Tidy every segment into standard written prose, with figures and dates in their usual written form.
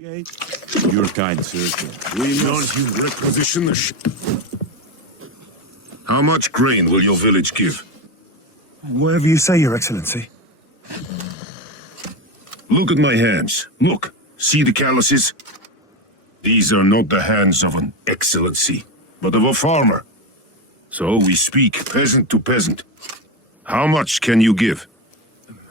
Your kind, sir. We must you requisition the ship. How much grain will your village give? Whatever you say, Your Excellency. Look at my hands. Look. See the calluses? These are not the hands of an excellency, but of a farmer. So we speak peasant to peasant. How much can you give?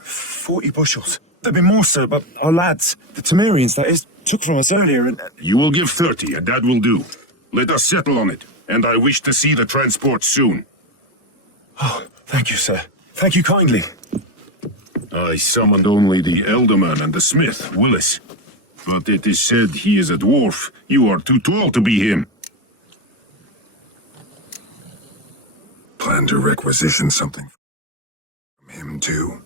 40 bushels. There'd be more, sir, but our lads, the Temerians, that is, took from us earlier and... You will give 30, and that will do. Let us settle on it, and I wish to see the transport soon. Oh, thank you, sir. Thank you kindly. I summoned only the Elderman and the smith, Willis. But it is said he is a dwarf. You are too tall to be him. Plan to requisition something from him, too?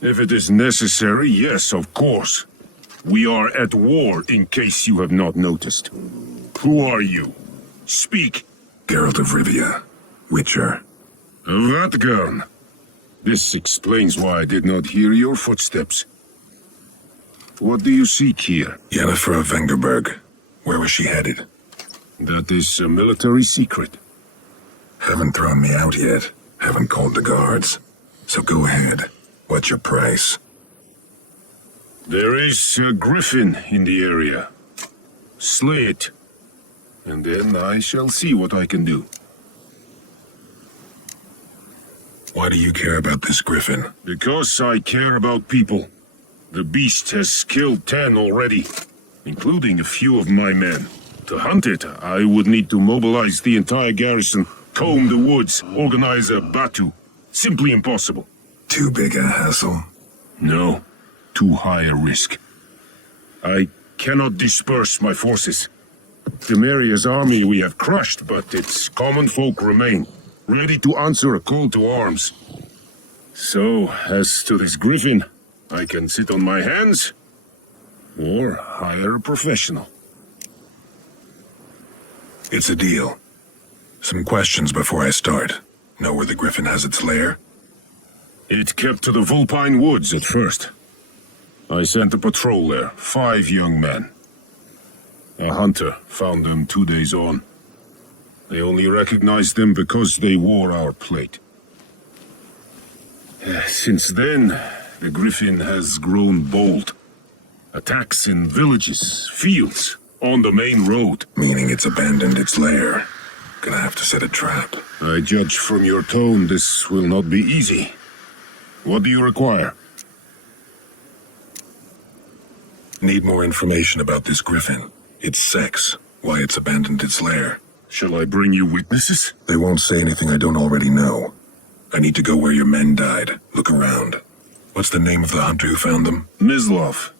If it is necessary, yes, of course. We are at war, in case you have not noticed. Who are you? Speak. Geralt of Rivia, Witcher. Radgarn. This explains why I did not hear your footsteps. What do you seek here? Yennefer of Vengerberg. Where was she headed? That is a military secret. Haven't thrown me out yet. Haven't called the guards. So go ahead. What's your price? There is a griffin in the area. Slay it. And then I shall see what I can do. Why do you care about this griffin? Because I care about people. The beast has killed 10 already, including a few of my men. To hunt it, I would need to mobilize the entire garrison, comb the woods, organize a batu. Simply impossible. Too big a hassle? No, too high a risk. I cannot disperse my forces. Temeria's army we have crushed, but its common folk remain, ready to answer a call to arms. So, as to this griffin, I can sit on my hands, or hire a professional. It's a deal. Some questions before I start. Know where the griffin has its lair? It kept to the Vulpine Woods at first. I sent a patrol there, 5 young men. A hunter found them 2 days on. They only recognized them because they wore our plate. Since then, the griffin has grown bold. Attacks in villages, fields, on the main road. Meaning it's abandoned its lair. Gonna have to set a trap. I judge from your tone this will not be easy. What do you require? Need more information about this griffin. Its sex, why it's abandoned its lair. Shall I bring you witnesses? They won't say anything I don't already know. I need to go where your men died. Look around. What's the name of the hunter who found them? Mislov.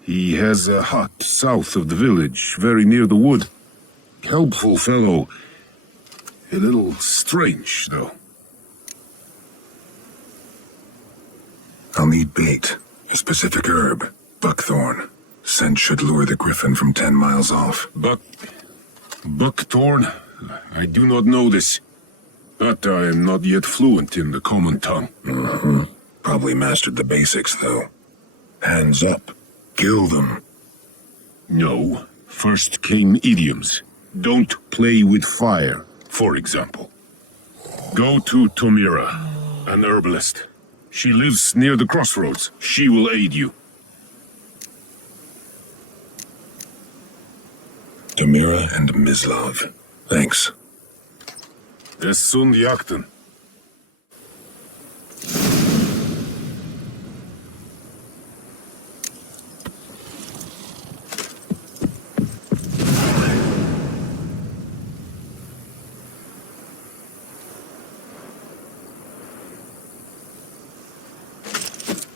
He has a hut south of the village, very near the wood. Helpful fellow. A little strange, though. I'll need bait. A specific herb. Buckthorn. Scent should lure the griffin from 10 miles off. Buckthorn? I do not know this. But I am not yet fluent in the common tongue. Probably mastered the basics, though. Hands up. Kill them. No. First came idioms. Don't play with fire, for example. Go to Tomira, an herbalist. She lives near the crossroads. She will aid you. Tomira and Mislav. Thanks. Es sunt jakten.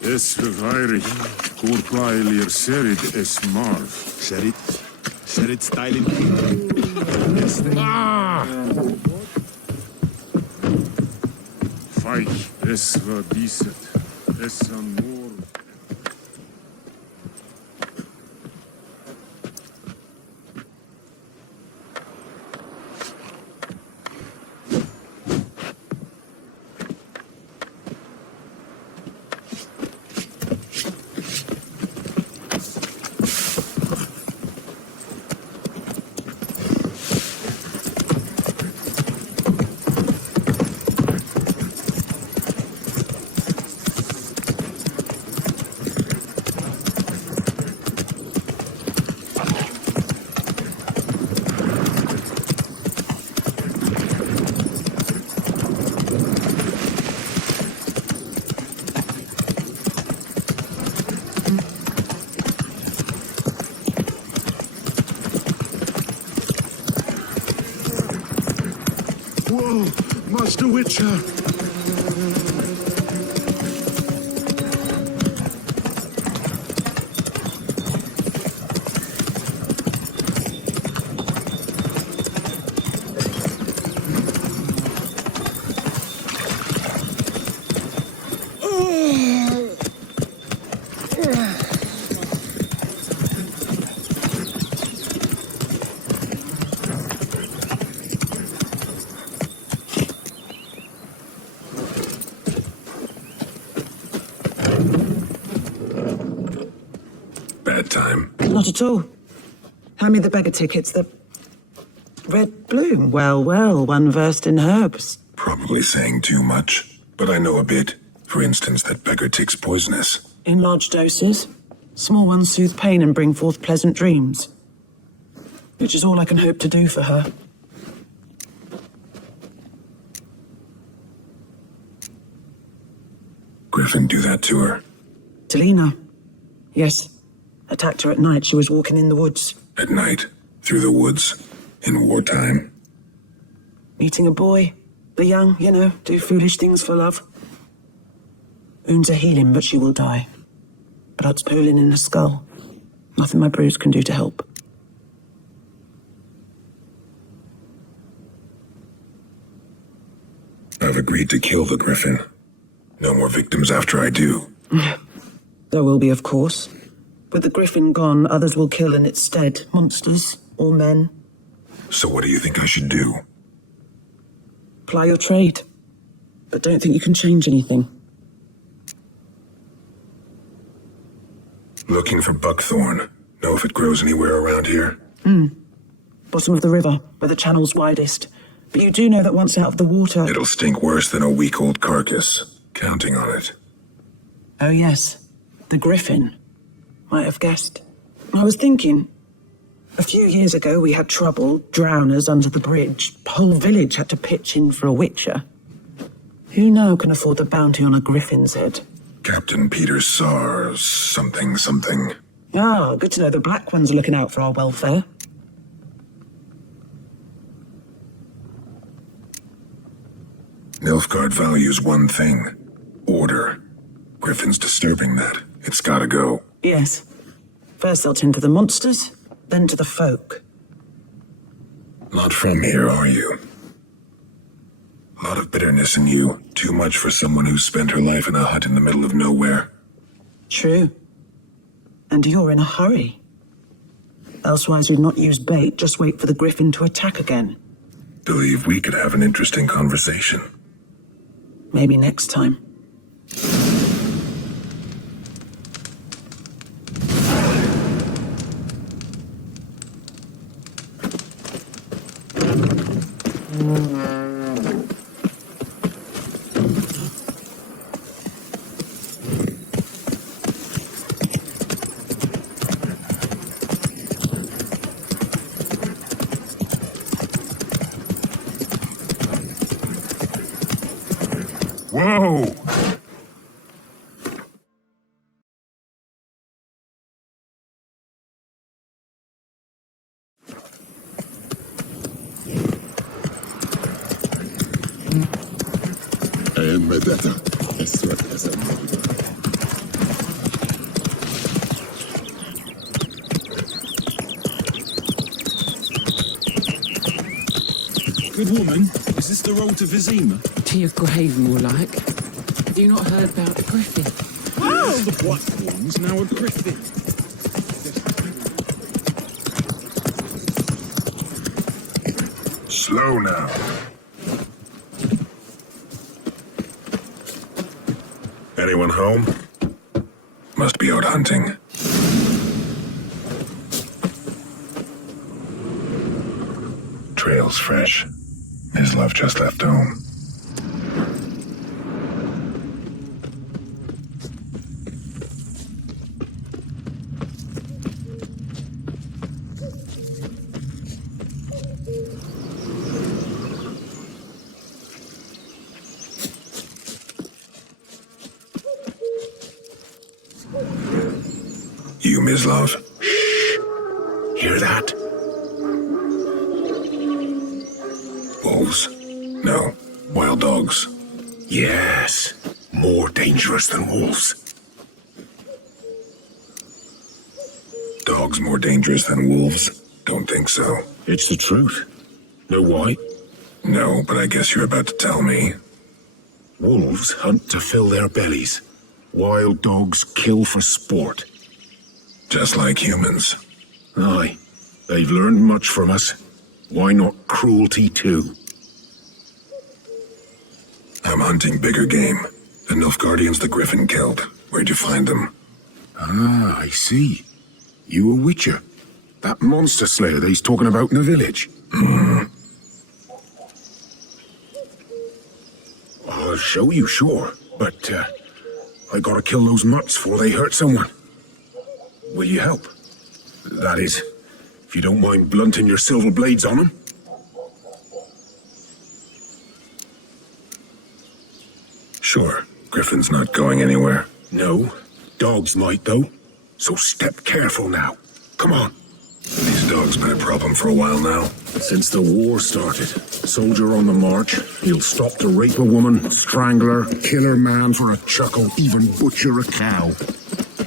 Es verweirig, Korpailir serid es marv. Serid styling. Ah! Feich, es war dieset, es an mor. Whoa, Master Witcher! Bad time. Not at all. Hand me the beggar tickets. The red bloom. Well, well, one versed in herbs. Probably saying too much, but I know a bit. For instance, that beggar tick's poisonous. In large doses. Small ones soothe pain and bring forth pleasant dreams. Which is all I can hope to do for her. Griffin do that to her. Delina. Yes. Attacked her at night. She was walking in the woods. At night, through the woods, in wartime. Meeting a boy. The young, you know, do foolish things for love. Wounds are healing, but she will die. Blood's pooling in her skull. Nothing my bruise can do to help. I've agreed to kill the Griffin. No more victims after I do. There will be, of course. With the Griffin gone, others will kill in its stead. Monsters or men. So what do you think I should do? Ply your trade. But don't think you can change anything. Looking for buckthorn. Know if it grows anywhere around here? Bottom of the river, where the channel's widest. But you do know that once out of the water... It'll stink worse than a week-old carcass. Counting on it. Oh, yes. The Griffin. Might have guessed. I was thinking... A few years ago, we had trouble, drowners under the bridge. The whole village had to pitch in for a witcher. Who now can afford the bounty on a Griffin's head? Captain Peter Sars, something. Ah, good to know the Black Ones are looking out for our welfare. Nilfgaard values one thing. Order. Griffin's disturbing that. It's gotta go. Yes. First they'll tend to the monsters, then to the folk. Not from here, are you? A lot of bitterness in you. Too much for someone who's spent her life in a hut in the middle of nowhere. True. And you're in a hurry. Elsewise you'd not use bait, just wait for the Griffin to attack again. Believe we could have an interesting conversation. Maybe next time. Whoa! Medetta. Es wird besser. Good woman, is this the road to Vizima? To your grave, more like. Have you not heard about the Griffin? Oh, the black one's now a Griffin. Slow now. Anyone home? Must be out hunting. Trail's fresh. His love just left home. You, Mislav? Shh. Hear that? Wolves. No, wild dogs. Yes, more dangerous than wolves. Dogs more dangerous than wolves? Don't think so. It's the truth. Know why? No, but I guess you're about to tell me. Wolves hunt to fill their bellies. Wild dogs kill for sport. Just like humans. Aye, they've learned much from us. Why not cruelty too? I'm hunting bigger game. The Nilfgaardians the Griffin killed. Where'd you find them? Ah, I see. You a witcher. That monster slayer they's talking about in the village. I'll show you, sure. But, I gotta kill those mutts before they hurt someone. Will you help? That is, if you don't mind blunting your silver blades on them. Sure. Griffin's not going anywhere. No, dogs might though. So step careful now. Come on. These dogs been a problem for a while now. Since the war started, soldier on the march, he'll stop to rape a woman, strangle her, kill her man for a chuckle, even butcher a cow.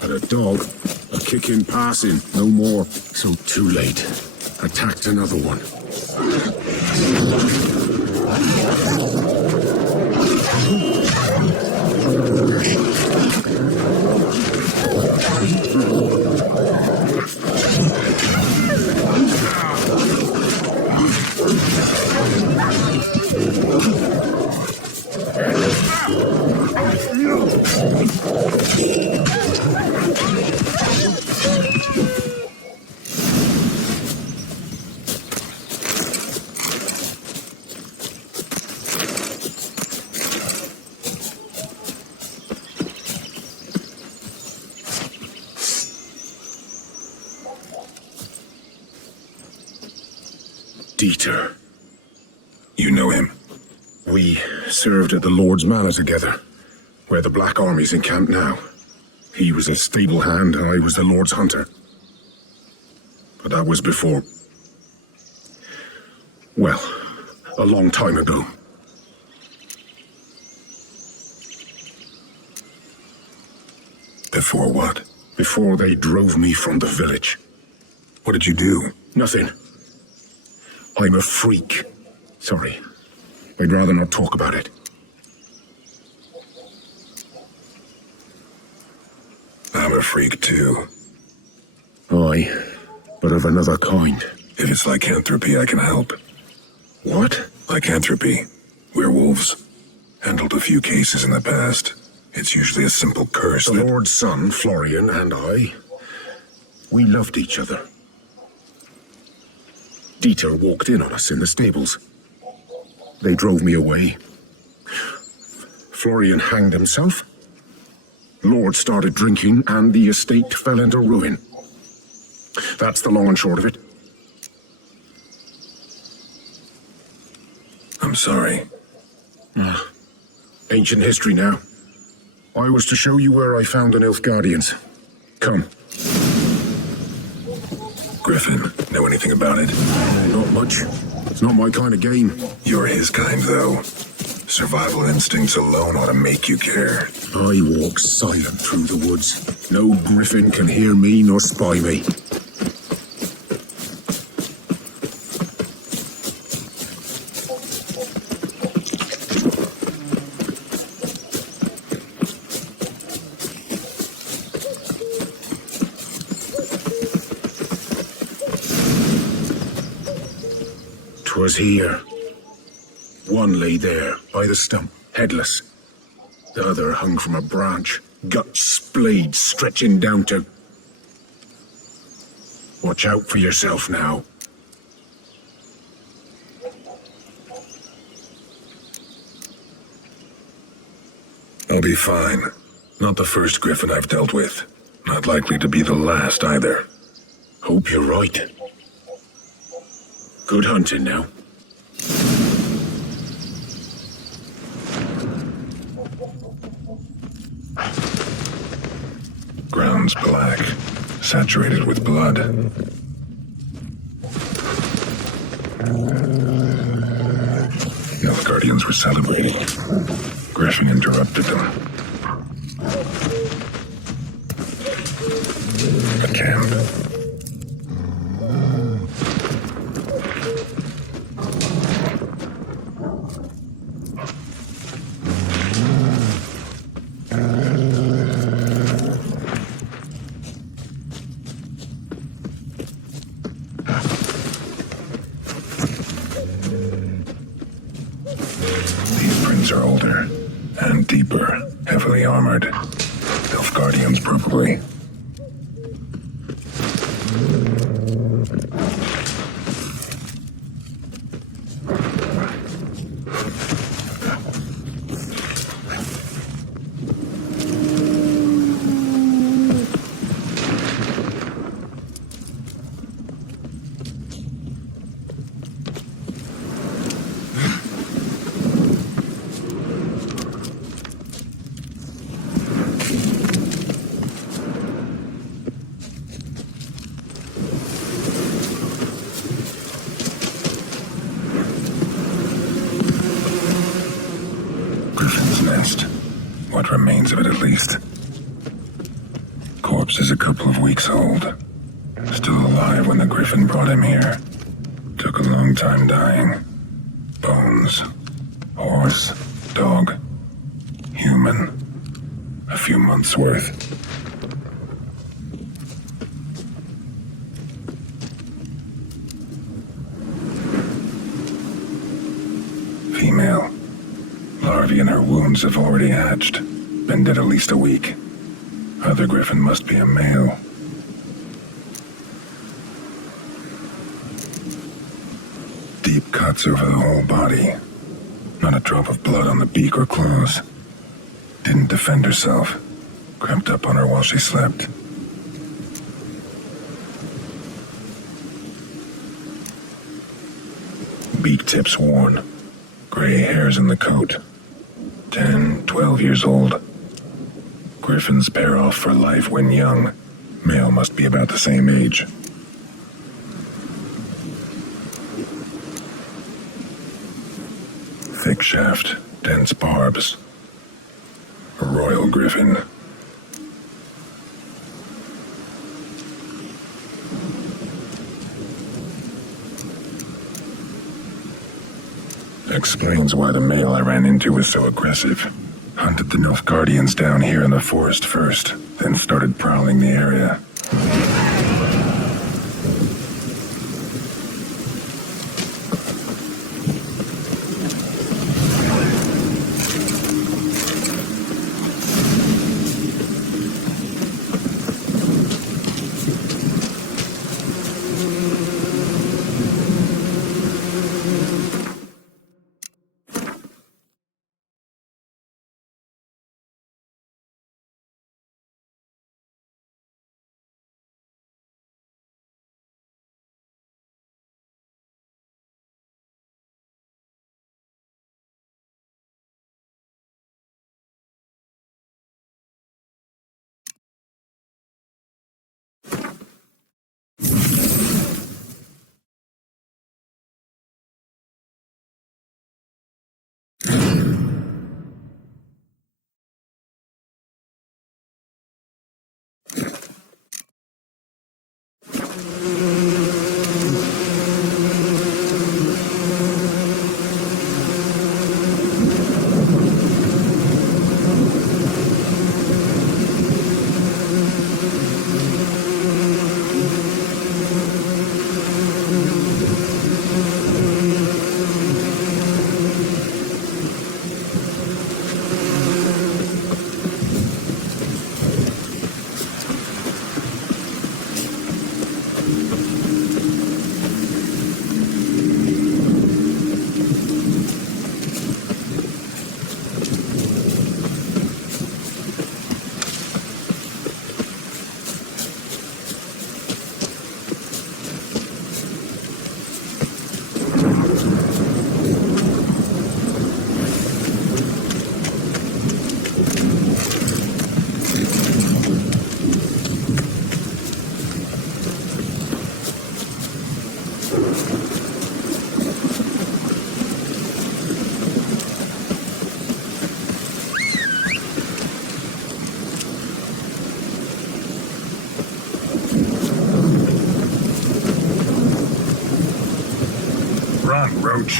And a dog, a kick in passing, no more. So too late. Attacked another one. Dieter. You know him? We served at the Lord's Manor together, where the Black Army's encamped now. He was a stable hand, I was the Lord's hunter. But that was before... well, a long time ago. Before what? Before they drove me from the village. What did you do? Nothing. I'm a freak. Sorry. I'd rather not talk about it. I'm a freak too. Aye, but of another kind. If it's lycanthropy, I can help. What? Lycanthropy. Werewolves. Handled a few cases in the past. It's usually a simple curse The that... Lord's son, Florian, and I, we loved each other. Dieter walked in on us in the stables. They drove me away. Florian hanged himself. Lord started drinking, and the estate fell into ruin. That's the long and short of it. I'm sorry. Ancient history now. I was to show you where I found the Nilfgaardians. Come. Griffin, know anything about it? Not much. It's not my kind of game. You're his kind, though. Survival instincts alone ought to make you care. I walk silent through the woods. No griffin can hear me nor spy me. 'Twas here. One lay there, by the stump, headless. The other hung from a branch, gut splayed stretching down to... Watch out for yourself now. I'll be fine. Not the first griffin I've dealt with. Not likely to be the last either. Hope you're right. Good hunting now. Ground's black, saturated with blood. Nilfgaardian Guardians were celebrating. Griffin interrupted them. A camp. These prints are older and deeper, heavily armored. Elf Guardians, probably. Griffin's nest. What remains of it, at least. Corpse is a couple of weeks old. Still alive when the Griffin brought him here. Took a long time dying. Bones. Horse. Dog. Human. A few months' worth. Female. Larvae in her wounds have already hatched. Been dead at least a week. Other Griffin must be a male. Deep cuts over the whole body. Not a drop of blood on the beak or claws. Didn't defend herself. Crept up on her while she slept. Beak tips worn. Gray hairs in the coat. 10, 12 years old. Griffins pair off for life when young. Male must be about the same age. Thick shaft, dense barbs. A royal griffin. Explains why the male I ran into was so aggressive. Hunted the Nilf Guardians down here in the forest first, then started prowling the area. on, Roach.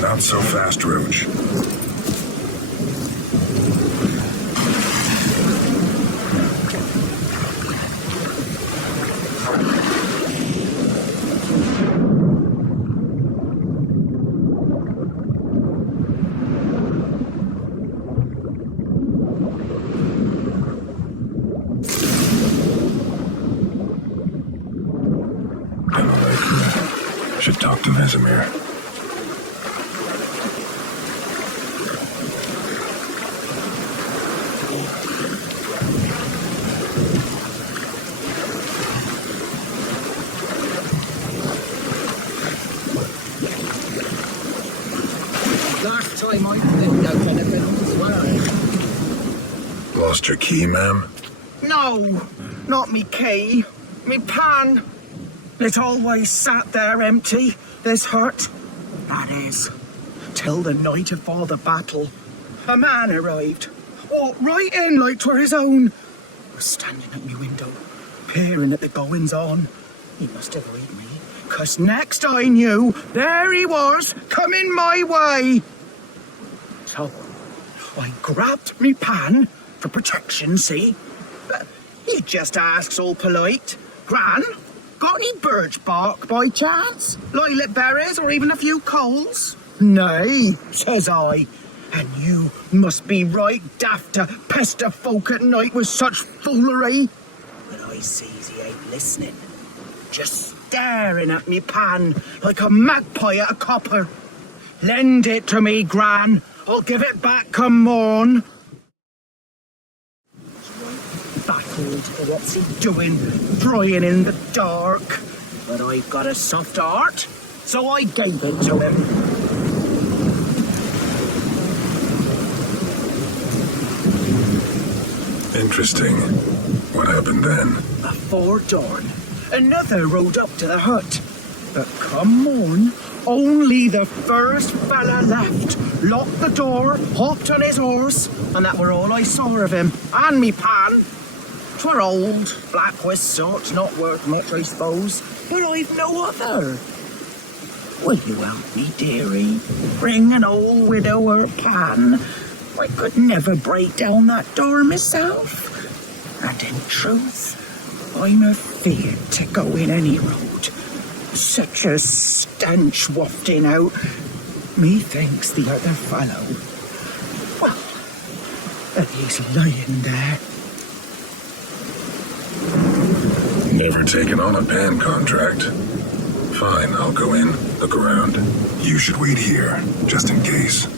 Not so fast, Roach. Should talk to Vesemir. Last time I lived out in the middle as well. Lost your key, ma'am? No, not me key. Me pan. It always sat there empty, this hut. That is, till the night afore the battle. A man arrived, walked right in like 'twere his own. Was standing at me window, peering at the goings on. He must have heard me, 'cause next I knew, there he was, coming my way. So, I grabbed me pan, for protection, see? But he just asks all polite, Gran, got any birch bark by chance? Lilac berries or even a few coals? Nay, says I. And you must be right daft to pester folk at night with such foolery. But I sees he ain't listening. Just staring at me pan like a magpie at a copper. Lend it to me, Gran. I'll give it back come morn. Baffled for what's he doing, prying in the dark. But I've got a soft heart, so I gave it to him. Interesting. What happened then? Before dawn, another rode up to the hut. But come morn, only the first fella left. Locked the door, hopped on his horse, and that were all I saw of him. And me pan. 'Twere old, black with sort, not worth much, I suppose, but I've no other. Will you help me, dearie? Bring an old widower pan. I could never break down that door myself. And in truth, I'm afeard to go in any road. Such a stench wafting out. Methinks the other fellow. Well, that he's lying there. Never taken on a pan contract. Fine, I'll go in, look around. You should wait here, just in case.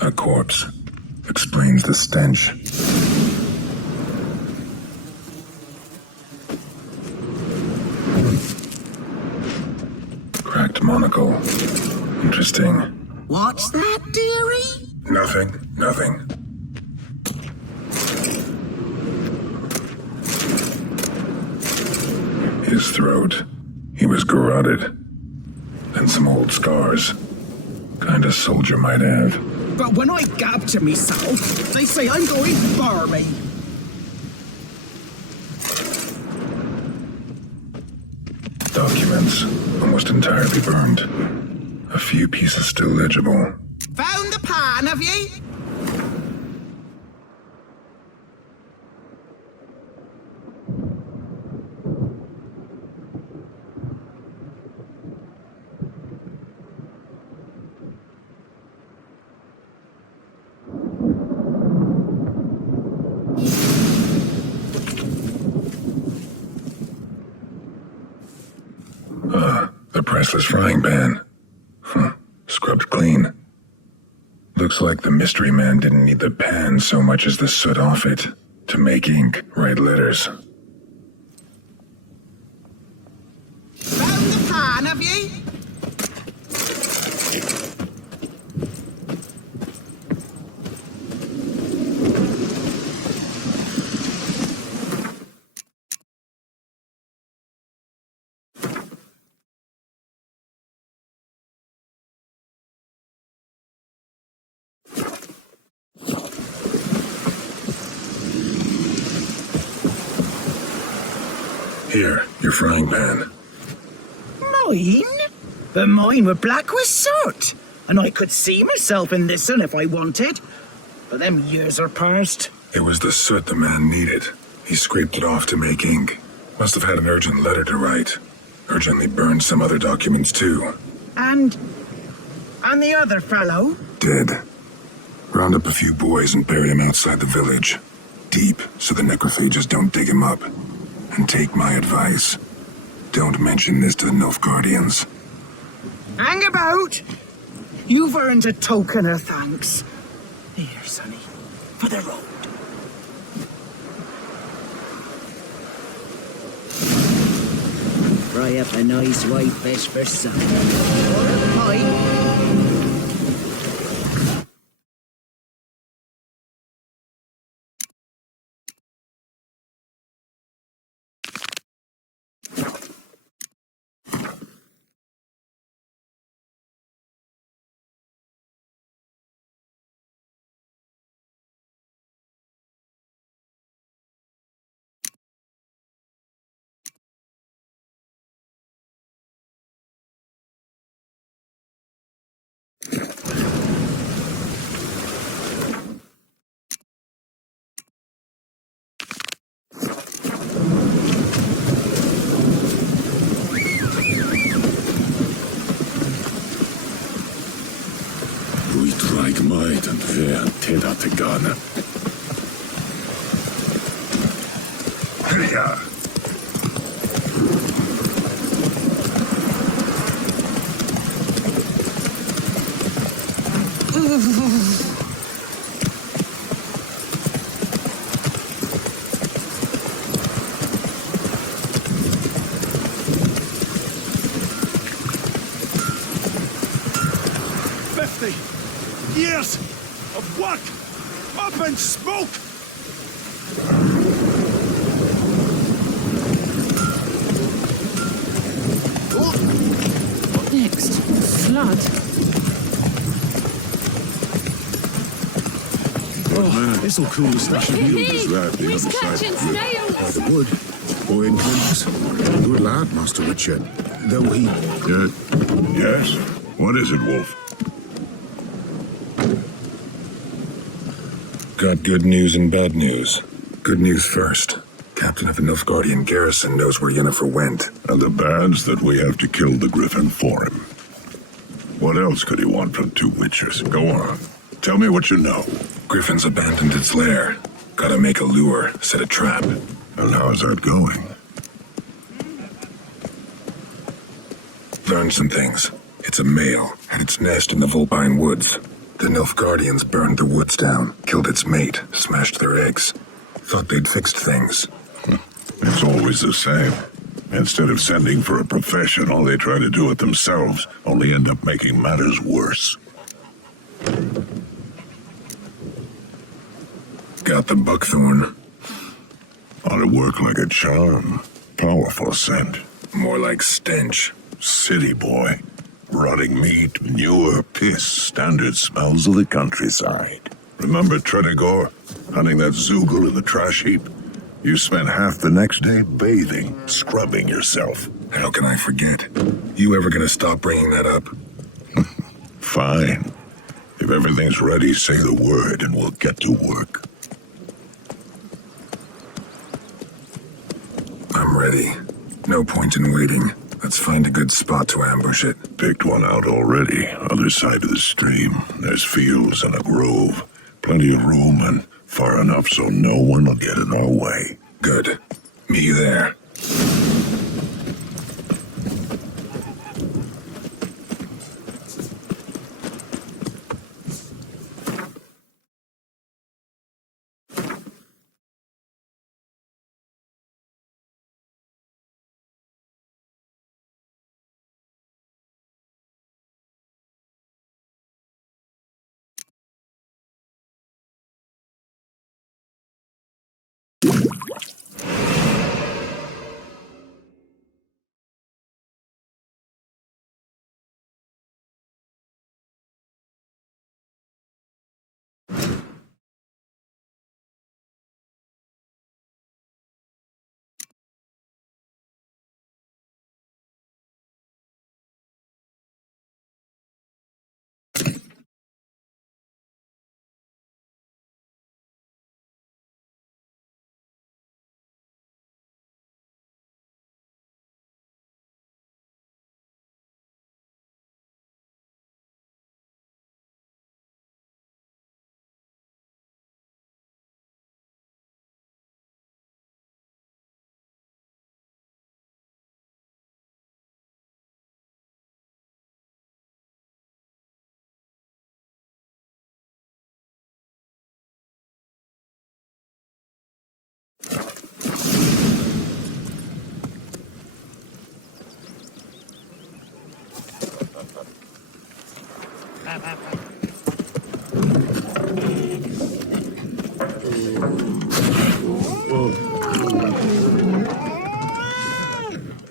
A corpse. Explains the stench. Cracked monocle. Interesting. What's that, dearie? Nothing. His throat. He was garroted. And some old scars. Kind of soldier might have. But when I gab to myself, they say I'm going barmy. Documents. Almost entirely burned. A few pieces still legible. Found the pan, have ye? The priceless frying pan. Scrubbed clean. Looks like the mystery man didn't need the pan so much as the soot off it to make ink, write letters. Found the pan, have ye? Here, your frying pan. Mine? But mine were black with soot. And I could see myself in this one if I wanted. But them years are past. It was the soot the man needed. He scraped it off to make ink. Must have had an urgent letter to write. Urgently burned some other documents too. And the other fellow? Dead. Round up a few boys and bury him outside the village. Deep, so the necrophages don't dig him up. And take my advice. Don't mention this to the Nilfgaardians. Hang about! You've earned a token of thanks. Here, sonny, for the road. Fry up a nice white fish for supper. Or a pie. Uitreik might and ver teda te gana. Ja. Fires! Of what? Up and smoke! What next? Flood? This'll cool the stash of you. Is that the other He's side catching of the river? snails! By the wood. Or in clinics. Good lad, Master Richard. Though he... Good. Yes? What is it, Wolf? Got good news and bad news. Good news first. Captain of the Nilfgaardian garrison knows where Yennefer went. And the bad's that we have to kill the griffin for him. What else could he want from two witchers? Go on. Tell me what you know. Griffin's abandoned its lair. Gotta make a lure, set a trap. And how's that going? Learned some things. It's a male, had its nest in the Volpine woods. The Nilfgaardians burned the woods down, killed its mate, smashed their eggs. Thought they'd fixed things. It's always the same. Instead of sending for a professional, they try to do it themselves, only end up making matters worse. Got the buckthorn. Ought to work like a charm. Powerful scent. More like stench. City boy. Rotting meat, manure, piss, standard smells of the countryside. Remember Tredegor? Hunting that Zoogle in the trash heap? You spent half the next day bathing, scrubbing yourself. How can I forget? You ever gonna stop bringing that up? Fine. If everything's ready, say the word and we'll get to work. I'm ready. No point in waiting. Let's find a good spot to ambush it. Picked one out already, other side of the stream. There's fields and a grove. Plenty of room and far enough so no one will get in our way. Good. Meet you there.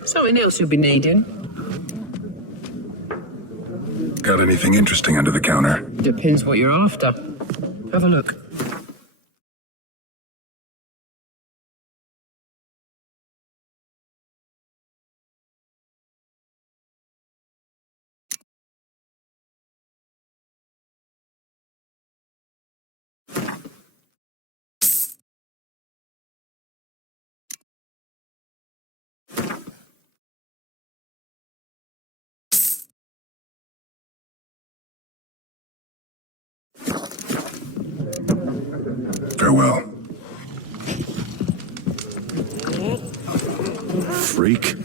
Something else you'll be needing? Got anything interesting under the counter? Depends what you're after. Have a look. Farewell. Freak.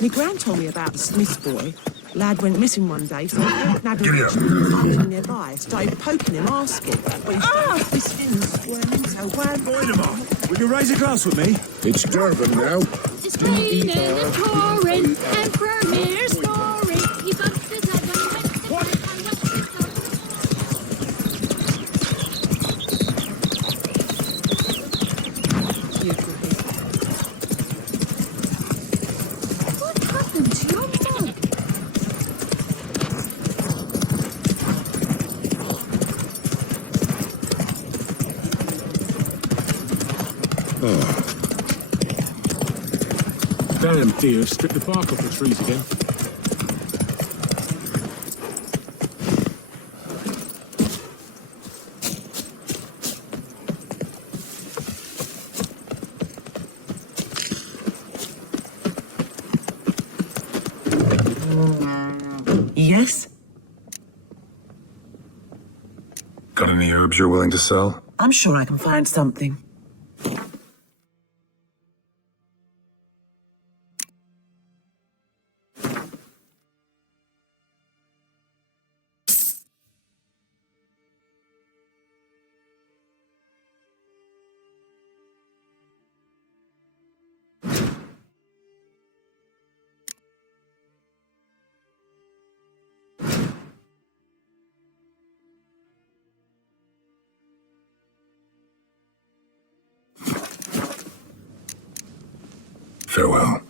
My gran told me about the Smith's boy. Lad went missing one day, so I nabbed Giddy up. him nearby. Started poking him, asking. But he started twisting and squirming, so when... Waldemar, will you raise a glass with me? It's Durban now. It's raining and pouring, Emperor here's snoring. He bumped his head when he went to bed and went to the What happened to your mug? Damn deer stripped the bark off the trees again. Yes? Got any herbs you're willing to sell? I'm sure I can find something. Farewell.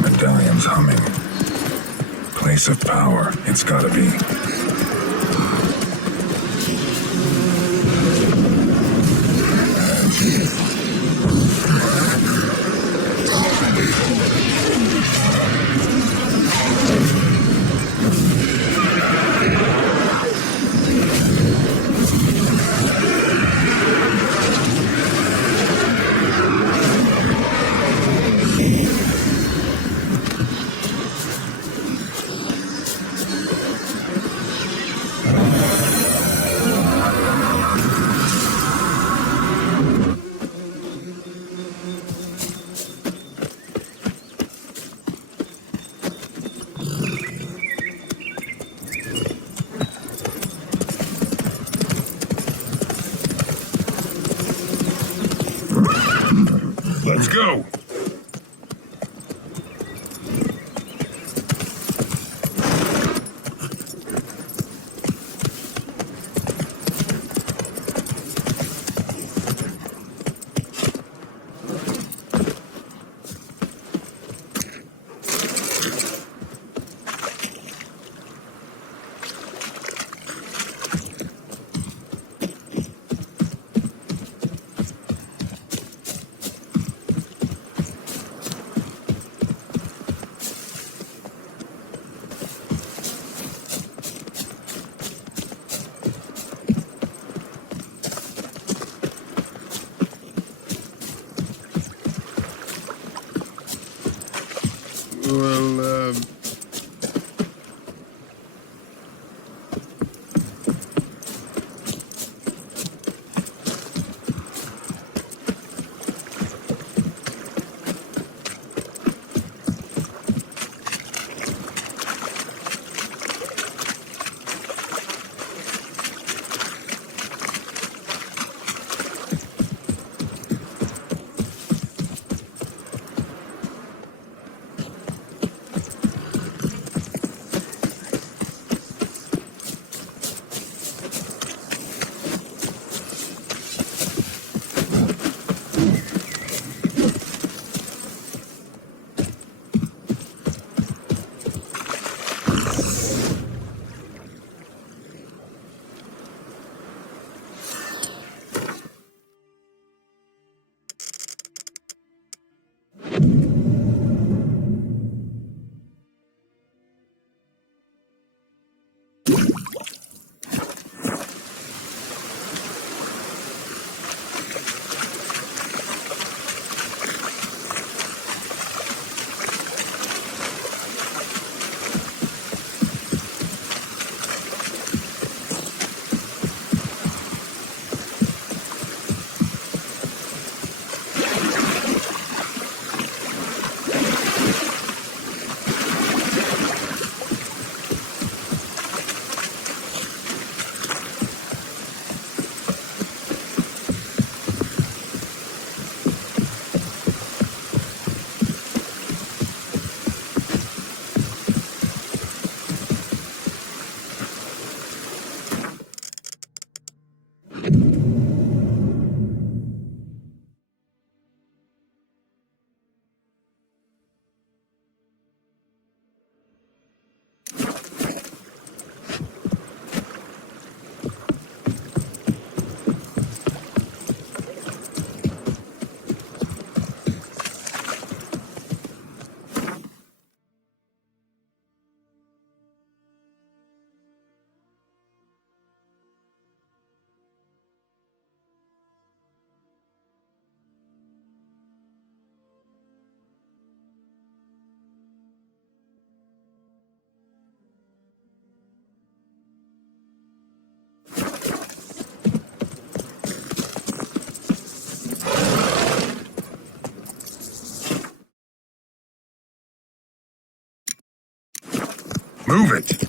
Medallion's humming. Place of power, it's gotta be. Let's go! Well, Move it!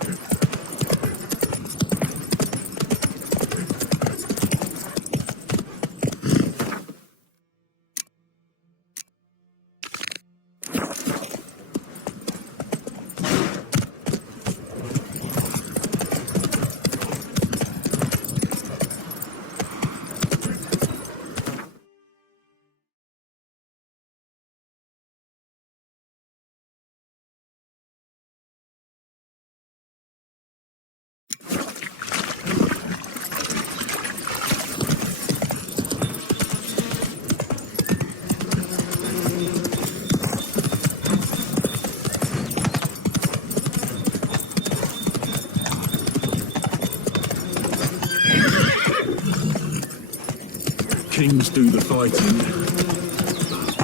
Kings do the fighting.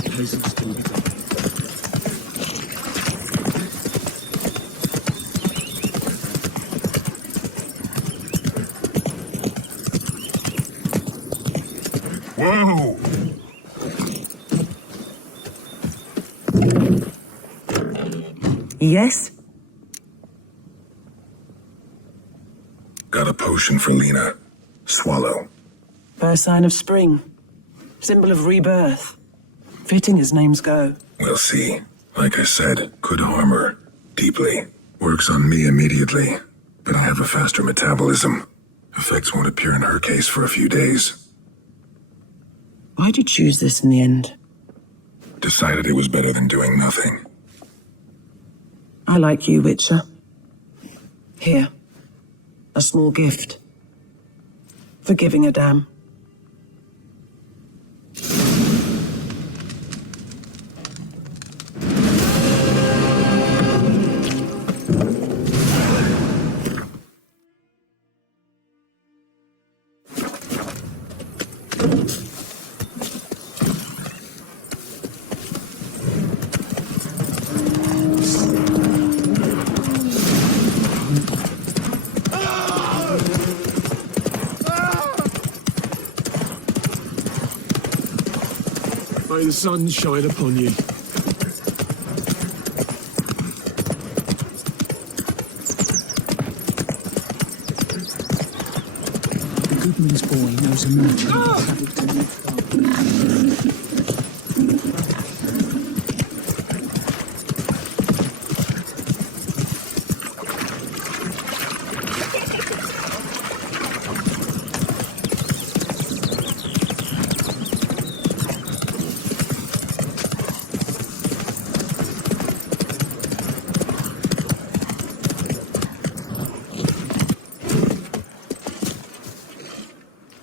Peasants do the dying. Whoa! Yes? Got a potion for Lena. Swallow. First sign of spring. Symbol of rebirth. Fitting as names go. We'll see. Like I said, could harm her. Deeply. Works on me immediately. But I have a faster metabolism. Effects won't appear in her case for a few days. Why'd you choose this in the end? Decided it was better than doing nothing. I like you, Witcher. Here. A small gift. For giving a damn. May the sun shine upon you. The goodman's boy knows a merchant.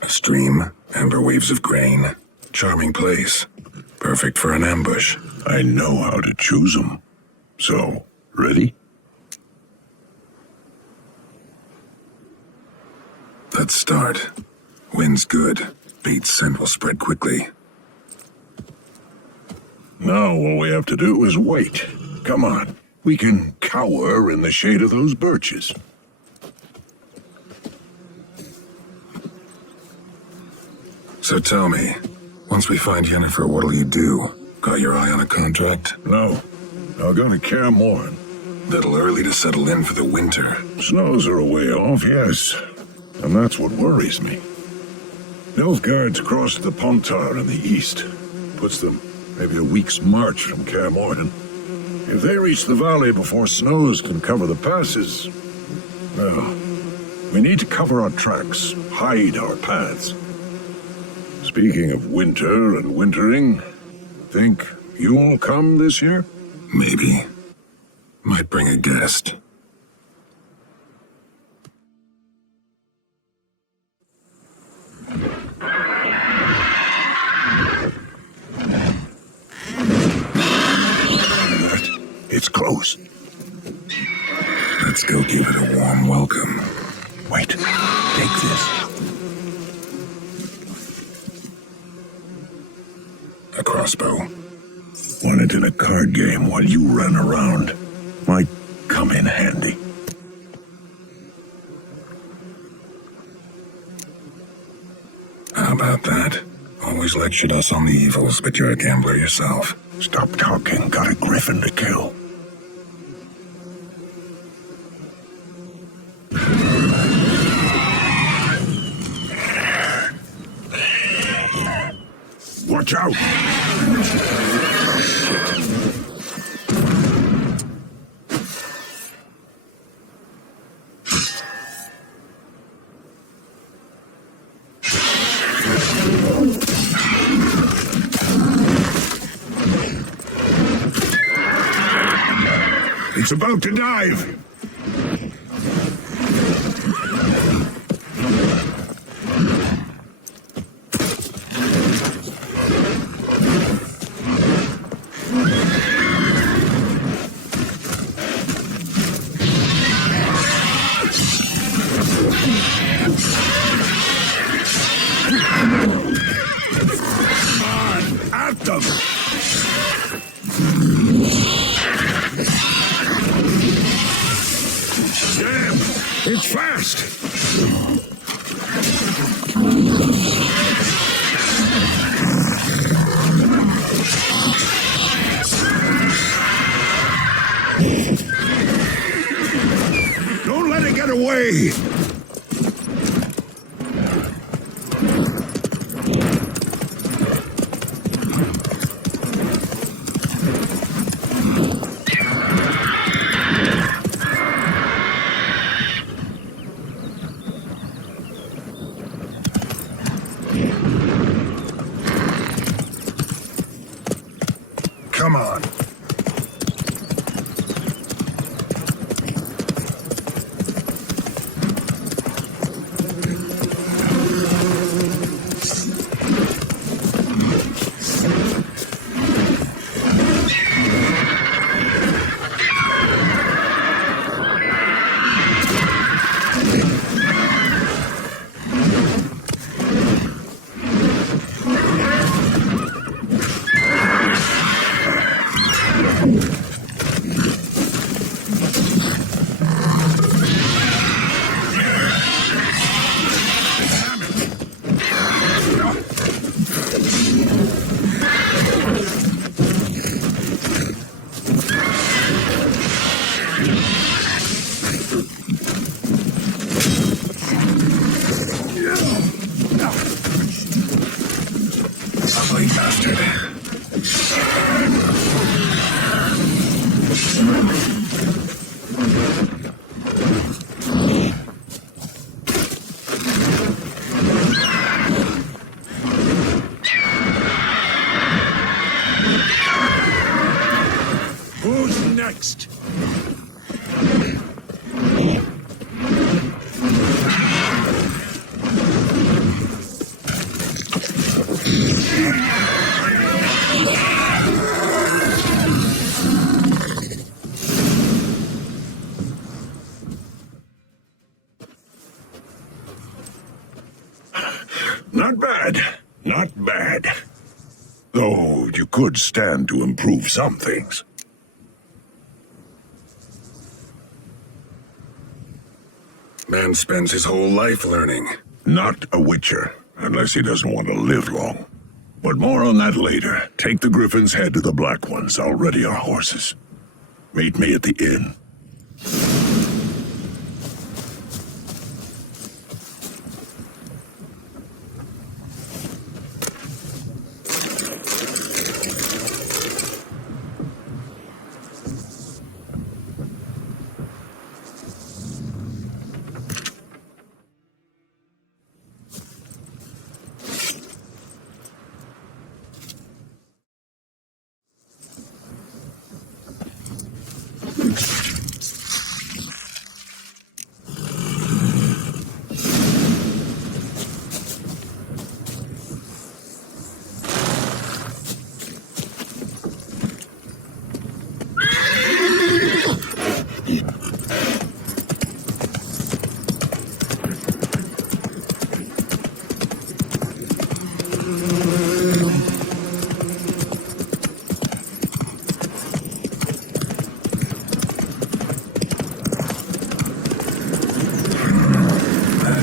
Stream, amber waves of grain. Charming place. Perfect for an ambush. I know how to choose them. So, ready? Let's start. Wind's good. Bait's scent will spread quickly. Now all we have to do is wait. Come on. We can cower in the shade of those birches. So tell me, once we find Yennefer, what'll you do? Got your eye on a contract? No. I'll go to Kaer Morhen. Little early to settle in for the winter. Snows are a way off, yes. And that's what worries me. Nilfgaard's across the Pontar in the east. Puts them maybe a week's march from Kaer Morhen. If they reach the valley before snows can cover the passes, well, we need to cover our tracks, hide our paths. Speaking of winter and wintering, think you'll come this year? Maybe. Might bring a guest. It's close. Let's go give it a warm welcome. Wait, take this. A crossbow. Want it in a card game while you run around. Might come in handy. How about that? Always lectured us on the evils, but you're a gambler yourself. Stop talking, got a griffin to kill. Watch out! It's about to dive! At them! Damn! It's fast! Don't let it get away! Come on. Ugly bastard. Who's next? Not bad. Not bad. Though you could stand to improve some things. Man spends his whole life learning. Not a witcher, unless he doesn't want to live long. But more on that later. Take the Griffin's head to the Black Ones. I'll ready our horses. Meet me at the inn.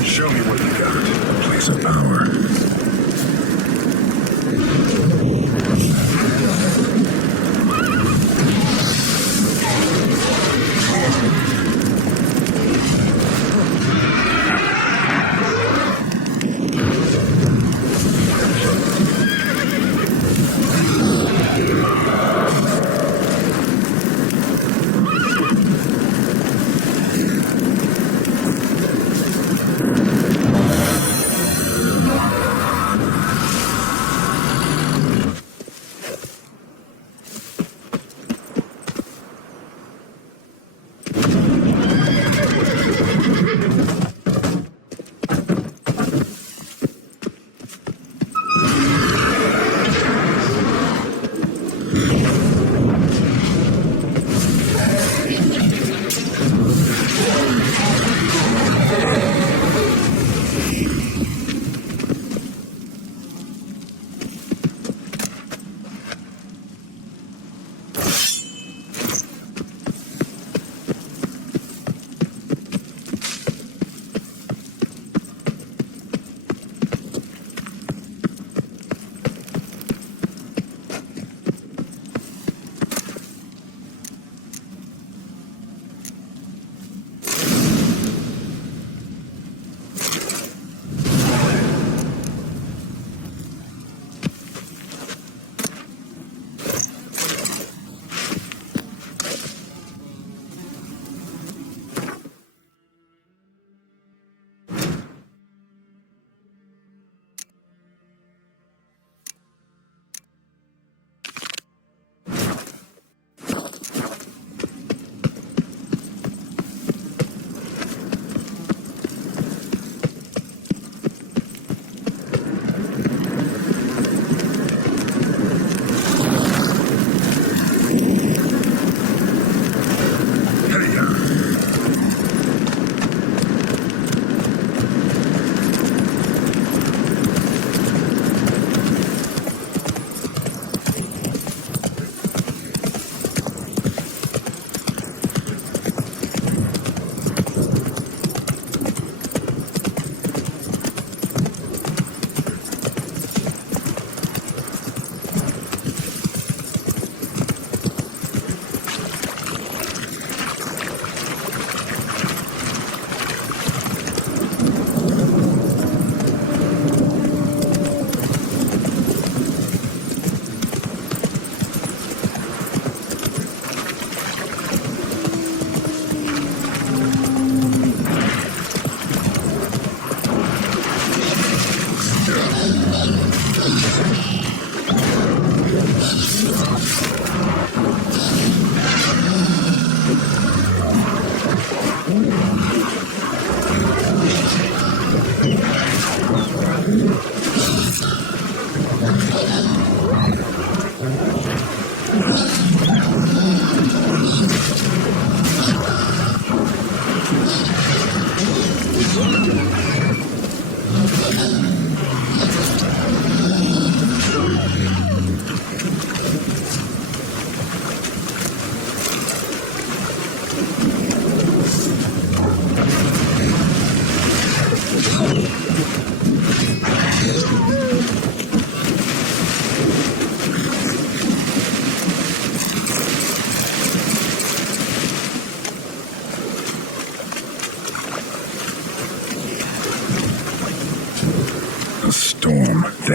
Show me what you got. A place of power.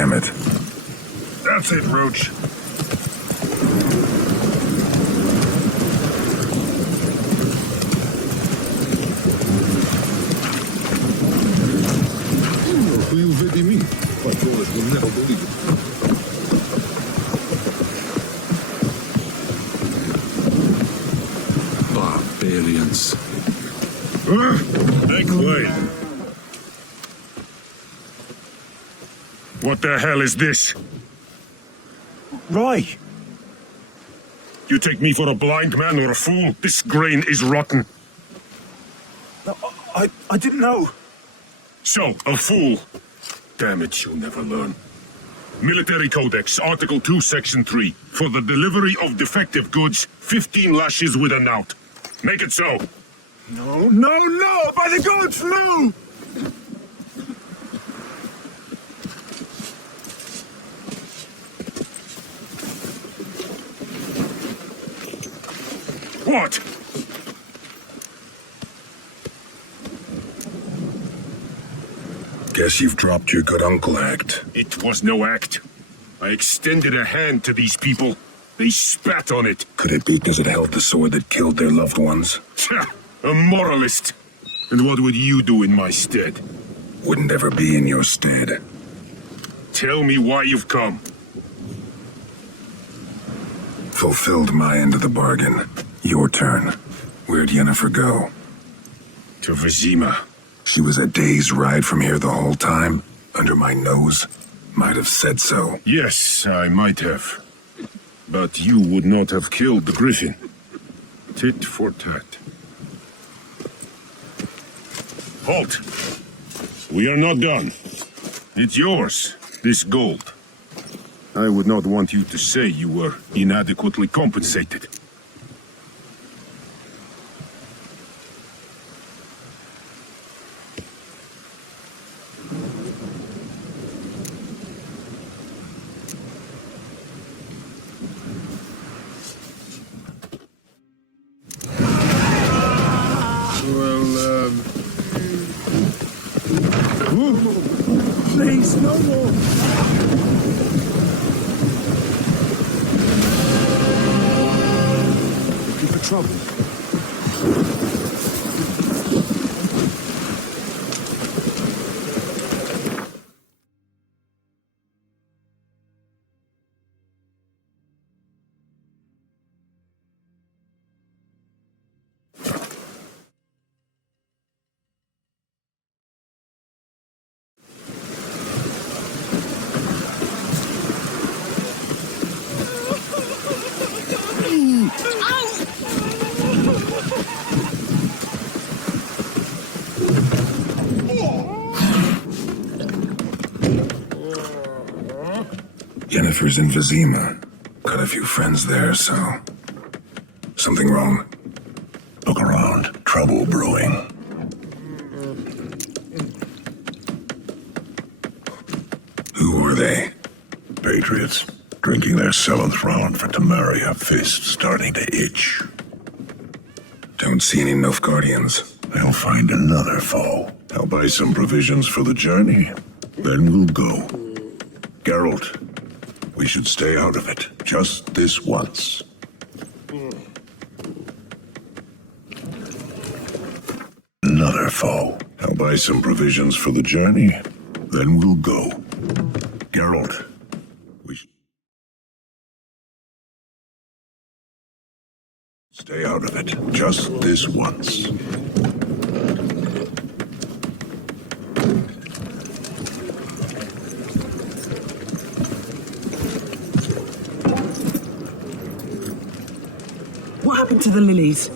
Damn it. That's it, Roach. Who you vedi me? Patrolers will never believe it. Barbarians. Be quiet. What the hell is this? Right. You take me for a blind man or a fool? This grain is rotten. No, I didn't know. So, a fool. Damn it, you'll never learn. Military Codex, Article 2, Section 3. For the delivery of defective goods, 15 lashes with a knout. Make it so. No, no, no! By the gods, no! What? Guess you've dropped your good uncle act. It was no act. I extended a hand to these people. They spat on it. Could it be because it held the sword that killed their loved ones? Tja, a moralist. And what would you do in my stead? Wouldn't ever be in your stead. Tell me why you've come. Fulfilled my end of the bargain. Your turn. Where'd Yennefer go? To Vizima. She was a day's ride from here the whole time, under my nose. Might have said so. Yes, I might have. But you would not have killed the griffin. Tit for tat. Halt! We are not done. It's yours, this gold. I would not want you to say you were inadequately compensated. Please, no more! Looking for trouble? Yennefer's in Vizima. Got a few friends there, so... Something wrong? Look around. Trouble brewing. Who were they? Patriots. Drinking their 7th round for Temeria. Fist starting to itch. Don't see any Nilfgaardians. They'll find another foe. I'll buy some provisions for the journey. Then we'll go. Geralt, we should stay out of it. Just this once. Another foe. I'll buy some provisions for the journey. Then we'll go. Geralt, we should stay out of it. Just this once. What happened to the lilies?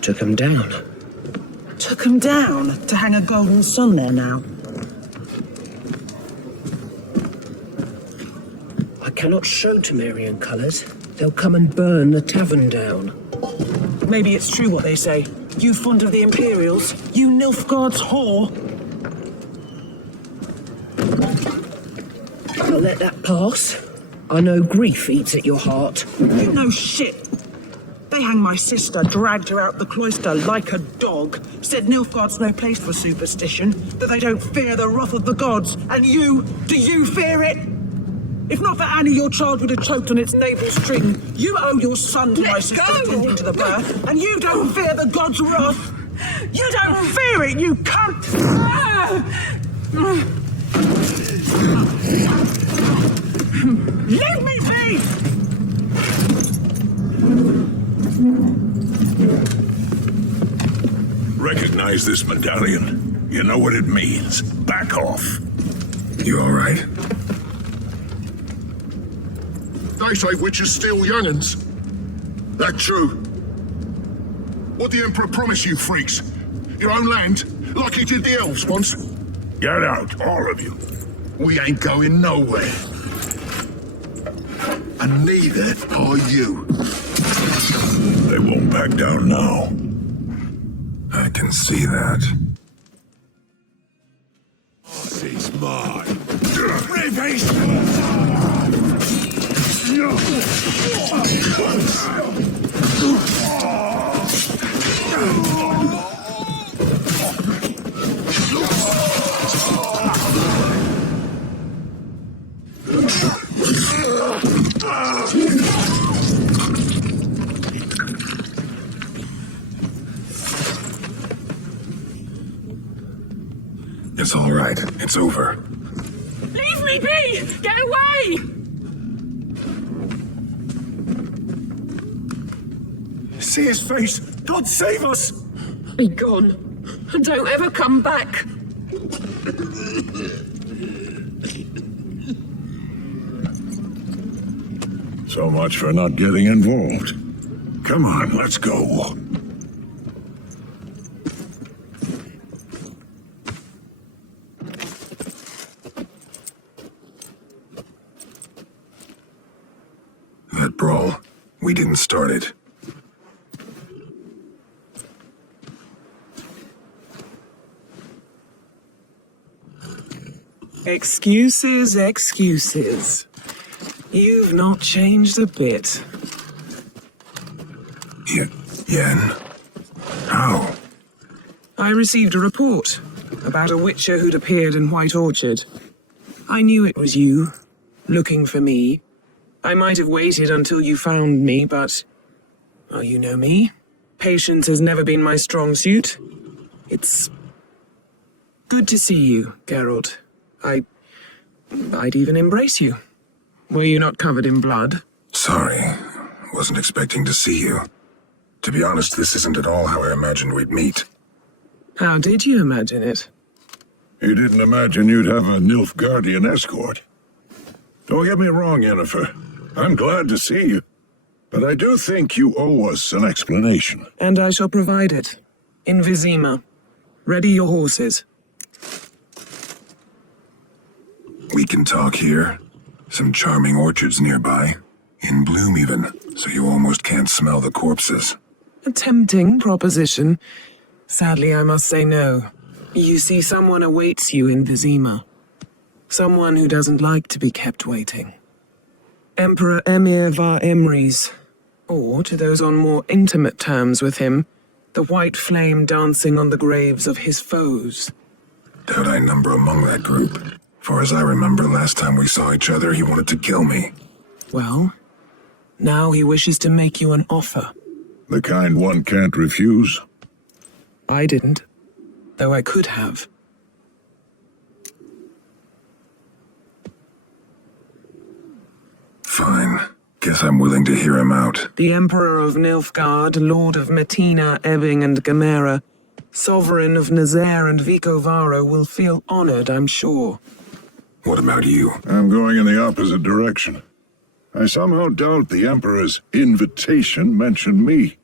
Took them down. Took them down to hang a golden sun there now. I cannot show Temerian colours. They'll come and burn the tavern down. Maybe it's true what they say. You fond of the Imperials? You Nilfgaard's whore? I'll let that pass. I know grief eats at your heart. You know shit. They They hanged my sister, dragged her out the cloister like a dog, said Nilfgaard's no place for superstition, that they don't fear the wrath of the gods. And you, do you fear it? If not for Annie, your child would have choked on its navel string. You owe your son to my sister attending to the birth, and you don't fear the gods' wrath. You don't fear it, you cunt! Leave me be! Recognize this medallion. You know what it means. Back off. You all right? They say witches steal young'uns. That true? What the Emperor promised you freaks? Your own land, like he did the elves once? Get out, all of you. We ain't going nowhere. And neither are you. They won't back down now. I can see that. This is mine. It's all right. It's over. Leave me be! Get away! See his face! God save us! Be gone, and don't ever come back. So much for not getting involved. Come on, let's go. That brawl, we didn't start it. Excuses, excuses. You've not changed a bit. Yen? How? I received a report about a witcher who'd appeared in White Orchard. I knew it was you, looking for me. I might have waited until you found me, but... well, you know me. Patience has never been my strong suit. It's... good to see you, Geralt. I'd even embrace you. Were you not covered in blood? Sorry. Wasn't expecting to see you. To be honest, this isn't at all how I imagined we'd meet. How did you imagine it? You didn't imagine you'd have a Nilfgaardian escort. Don't get me wrong, Yennefer. I'm glad to see you. But I do think you owe us an explanation. And I shall provide it. In Vizima. Ready your horses. We can talk here. Some charming orchards nearby. In bloom even, so you almost can't smell the corpses. A tempting proposition. Sadly, I must say no. You see, someone awaits you in Vizima. Someone who doesn't like to be kept waiting. Emperor Emir var Emrys. Or, to those on more intimate terms with him, the white flame dancing on the graves of his foes. Doubt I number among that group. For as I remember, last time we saw each other, he wanted to kill me. Well, now he wishes to make you an offer. The kind one can't refuse. I didn't, though I could have. Fine. Guess I'm willing to hear him out. The Emperor of Nilfgaard, Lord of Metina, Ebbing and Gamera, Sovereign of Nazaire and Vicovaro will feel honored, I'm sure. What about you? I'm going in the opposite direction. I somehow doubt the Emperor's invitation mentioned me.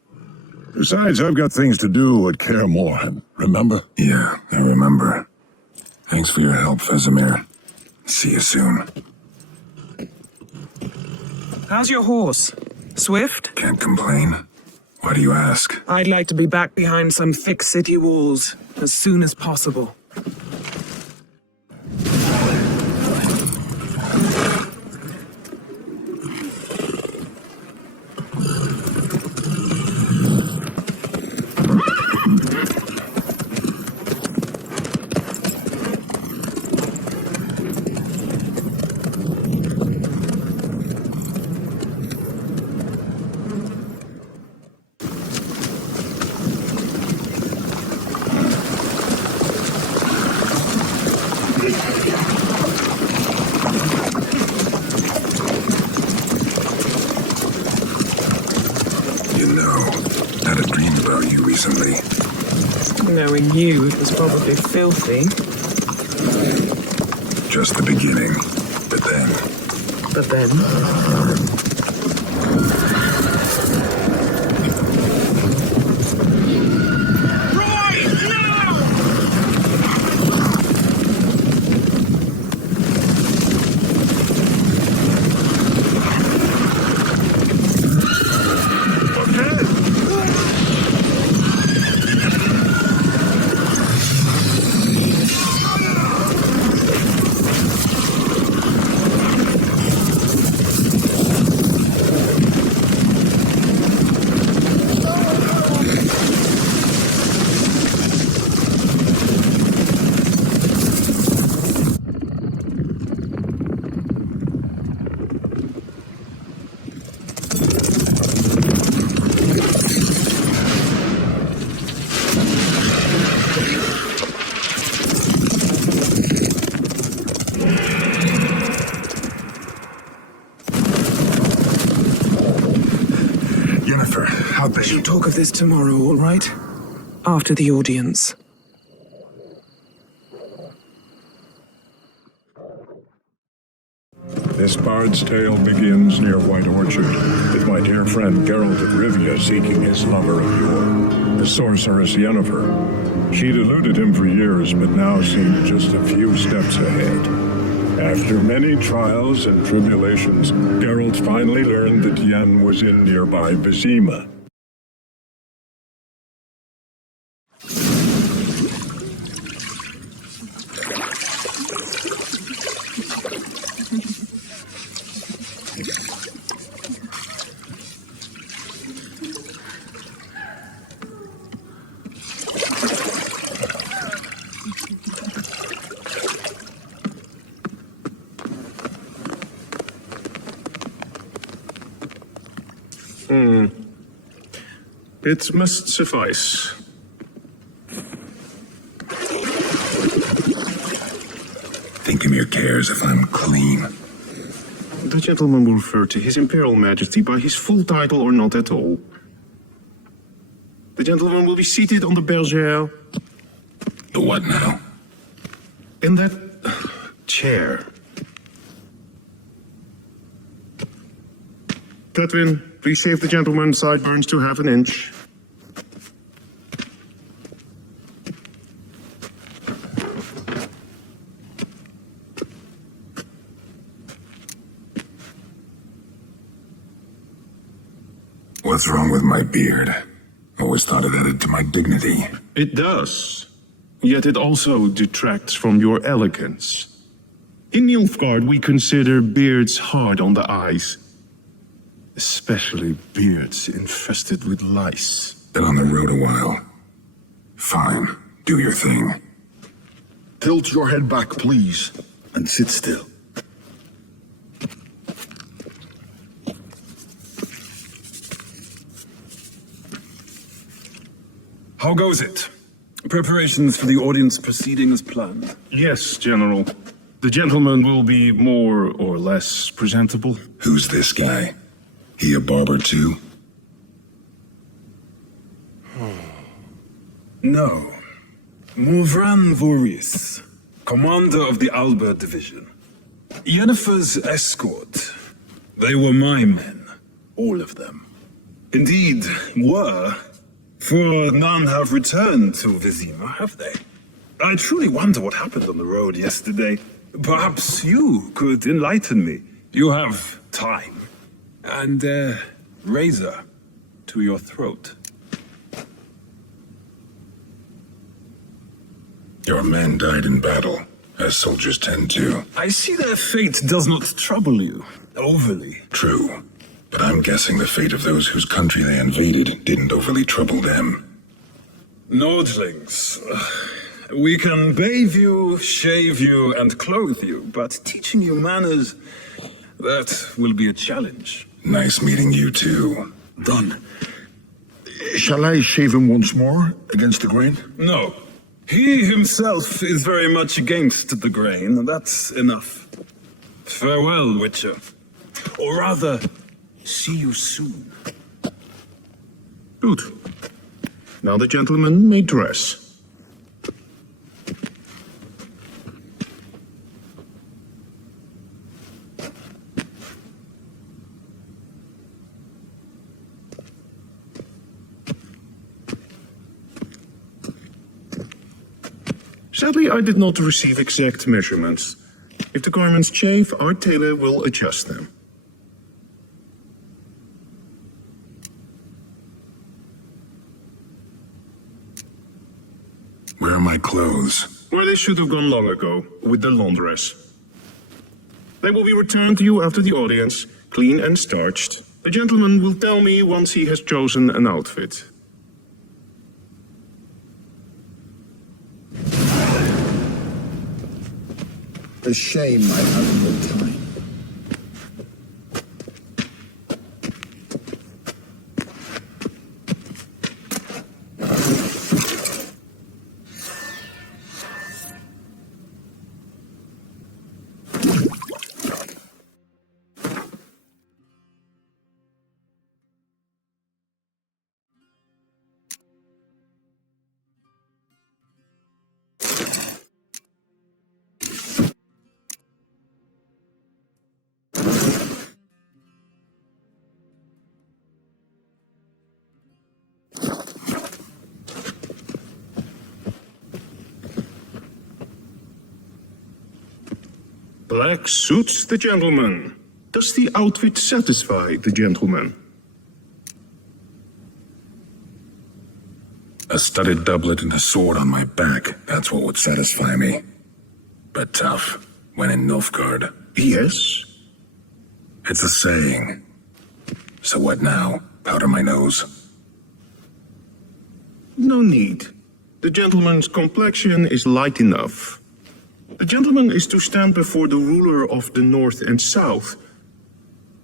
Besides, I've got things to do at Kaer Morhen, remember? Yeah, I remember. Thanks for your help, Vesemir. See you soon. How's your horse? Swift? Can't complain. Why do you ask? I'd like to be back behind some thick city walls as soon as possible. recently. Knowing you, it was probably filthy. Just the beginning. But then, But then, Yennefer, how they... We'll talk of this tomorrow, all right? After the audience. This bard's tale begins near White Orchard, with my dear friend Geralt of Rivia seeking his lover of yore, the sorceress Yennefer. She'd eluded him for years, but now seemed just a few steps ahead. After many trials and tribulations, Geralt finally learned that Yen was in nearby Vizima. It must suffice. Think of your cares if I'm clean. The gentleman will refer to His Imperial Majesty by his full title or not at all. The gentleman will be seated on the bergère. The what now? In that chair. Catwin, please shave the gentleman's sideburns to half an inch. What's wrong with my beard? Always thought it added to my dignity. It does. Yet it also detracts from your elegance. In Nilfgaard, we consider beards hard on the eyes. Especially beards infested with lice. Been on the road a while. Fine, do your thing. Tilt your head back, please, and sit still. How goes it? Preparations for the audience proceeding as planned. Yes, General. The gentleman will be more or less presentable. Who's this guy? He a barber too? No. Morvran Voorhis, commander of the Albert Division. Yennefer's escort. They were my men. All of them. Indeed, were. For none have returned to Vizima, have they? I truly wonder what happened on the road yesterday. Perhaps you could enlighten me. You have time. And a razor to your throat. Your men died in battle, as soldiers tend to. I see their fate does not trouble you overly. True, but I'm guessing the fate of those whose country they invaded didn't overly trouble them. Nordlings. We can bathe you, shave you, and clothe you, but teaching you manners, that will be a challenge. Nice meeting you too. Done. Shall I shave him once more, against the grain? No. He himself is very much against the grain. That's enough. Farewell, Witcher. Or rather, see you soon. Good. Now the gentleman may dress. Sadly, I did not receive exact measurements. If the garments chafe, our tailor will adjust them. Where are my clothes? Where they should have gone long ago, with the laundress. They will be returned to you after the audience, clean and starched. The gentleman will tell me once he has chosen an outfit. A shame I haven't the time. Black suits the gentleman. Does the outfit satisfy the gentleman? A studded doublet and a sword on my back, that's what would satisfy me. But tough, when in Nilfgaard. Yes. It's a saying. So what now? Powder my nose? No need. The gentleman's complexion is light enough. The gentleman is to stand before the ruler of the North and South.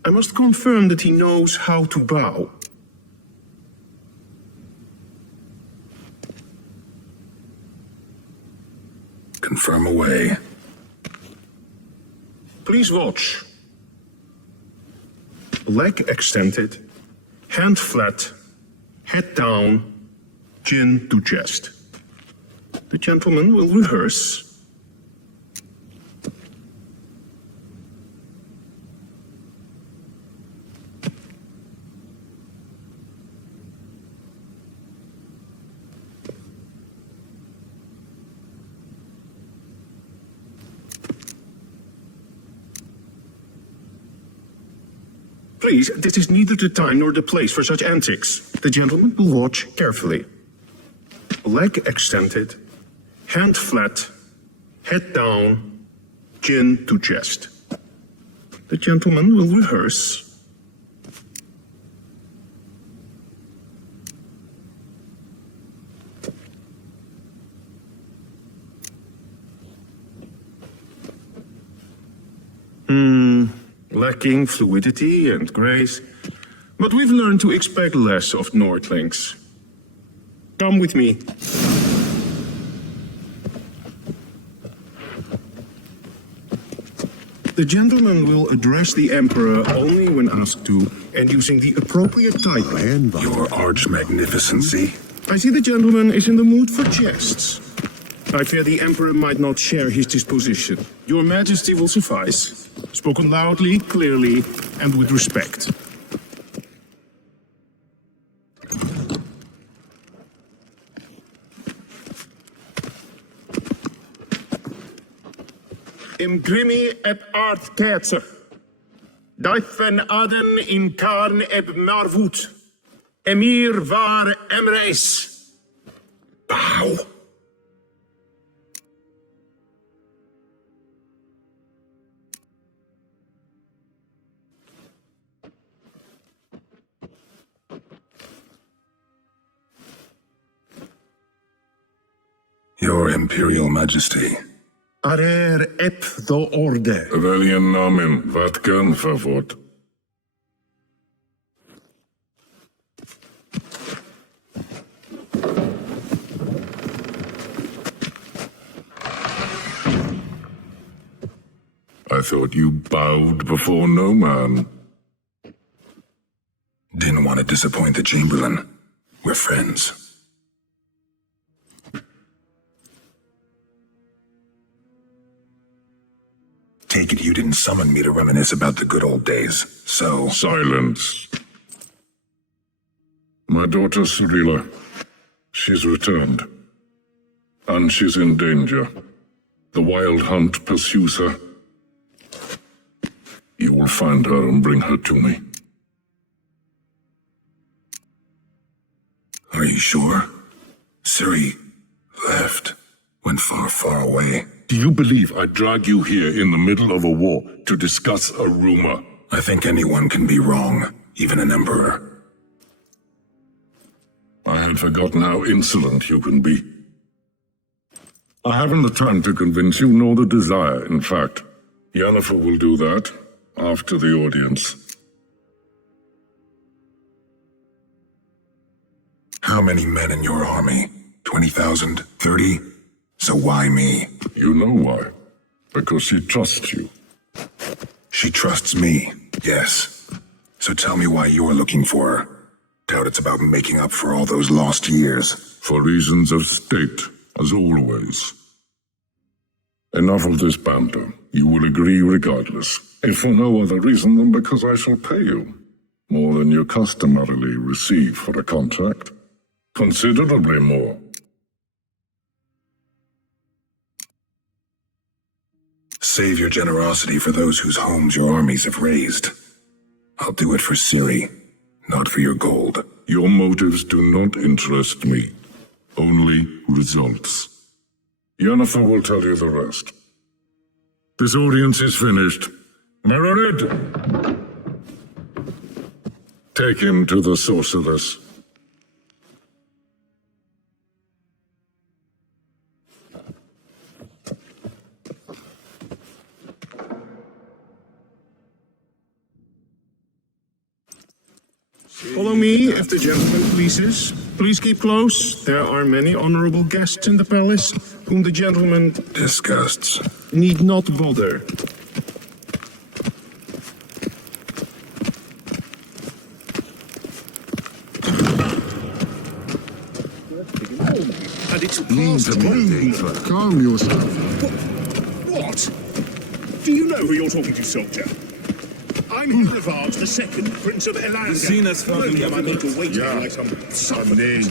I must confirm that he knows how to bow. Confirm away. Please watch. Leg extended, hand flat, head down, chin to chest. The gentleman will rehearse. Please, this is neither the time nor the place for such antics. The gentleman will watch carefully. Leg extended, hand flat, head down, chin to chest. The gentleman will rehearse. Lacking fluidity and grace, but we've learned to expect less of Nordlings. Come with me. The gentleman will address the Emperor only when asked to, and using the appropriate title. Your arch magnificency. I see the gentleman is in the mood for jests. I fear the Emperor might not share his disposition. Your Majesty will suffice. Spoken loudly, clearly, and with respect. Im grimi eb art kerzer. Duifen aden in karn eb marvoet. Emir var emreis. Bow. Your Imperial Majesty. Arer ep the orde. Weljen namen, wat kan favort? I thought you bowed before no man. Didn't want to disappoint the Chamberlain. We're friends. You didn't summon me to reminisce about the good old days, so... Silence. My daughter Cirilla, she's returned. And she's in danger. The Wild Hunt pursues her. You will find her and bring her to me. Are you sure? Ciri left. Went far, far away. Do you believe I drag you here in the middle of a war to discuss a rumor? I think anyone can be wrong, even an emperor. I had forgotten how insolent you can be. I haven't the time to convince you, nor the desire, in fact. Yennefer will do that after the audience. How many men in your army? 20,000? 30? So why me? You know why. Because she trusts you. She trusts me, yes. So tell me why you're looking for her. Doubt it's about making up for all those lost years. For reasons of state, as always. Enough of this banter. You will agree regardless. If for no other reason than because I shall pay you. More than you customarily receive for a contract. Considerably more. Save your generosity for those whose homes your armies have razed. I'll do it for Ciri, not for your gold. Your motives do not interest me. Only results. Yennefer will tell you the rest. This audience is finished. Mererid! Take him to the sorceress. Follow me, if the gentleman pleases. Please keep close. There are many honorable guests in the palace, whom the gentleman Disgusts. need not bother. And it's past Calm yourself. What? Do you know who you're talking to, soldier? I'm Brevard, the second Prince of Elanga. Seen us found No, I'm going to wait Ja. like some suffering. Nee.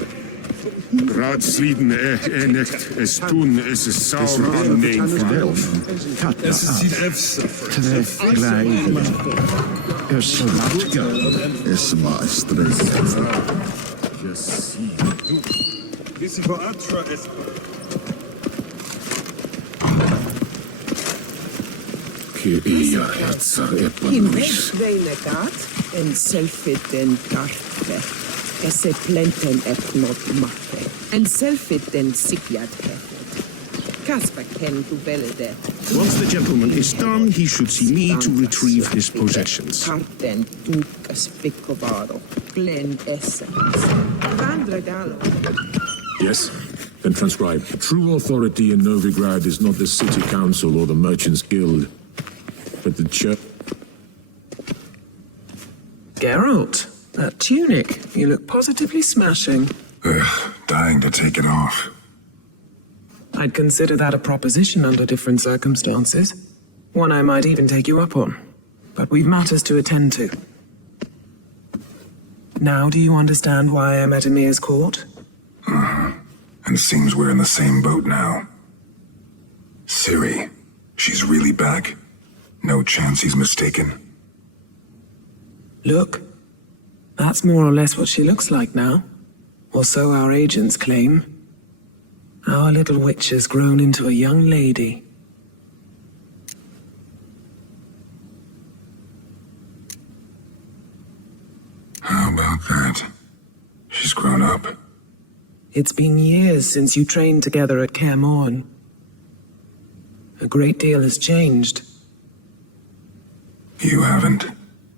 Raadslieden echt es tun, es is sauer aan nee. Es ist die Elfse. Wissen wir Atra ist. Invest Lilac and self-it and garfe. Esse plenten et not mache. And self-it and sipiat hefe. Casper ken to velede. Once the gentleman is done, he should see me to retrieve his possessions. Parten ducas picovaro. Glen essence. Vandregalo. Yes? Then transcribe. True authority in Novigrad is not the city council or the merchants' guild, but the church. Geralt, that tunic. You look positively smashing. Ugh, dying to take it off. I'd consider that a proposition under different circumstances. One I might even take you up on. But we've matters to attend to. Now do you understand why I'm at Emir's court? And seems we're in the same boat now. Ciri, she's really back? No chance he's mistaken? Look, that's more or less what she looks like now. Or so our agents claim. Our little witch has grown into a young lady. How about that? She's grown up. It's been years since you trained together at Kaer Morhen. A great deal has changed. You haven't.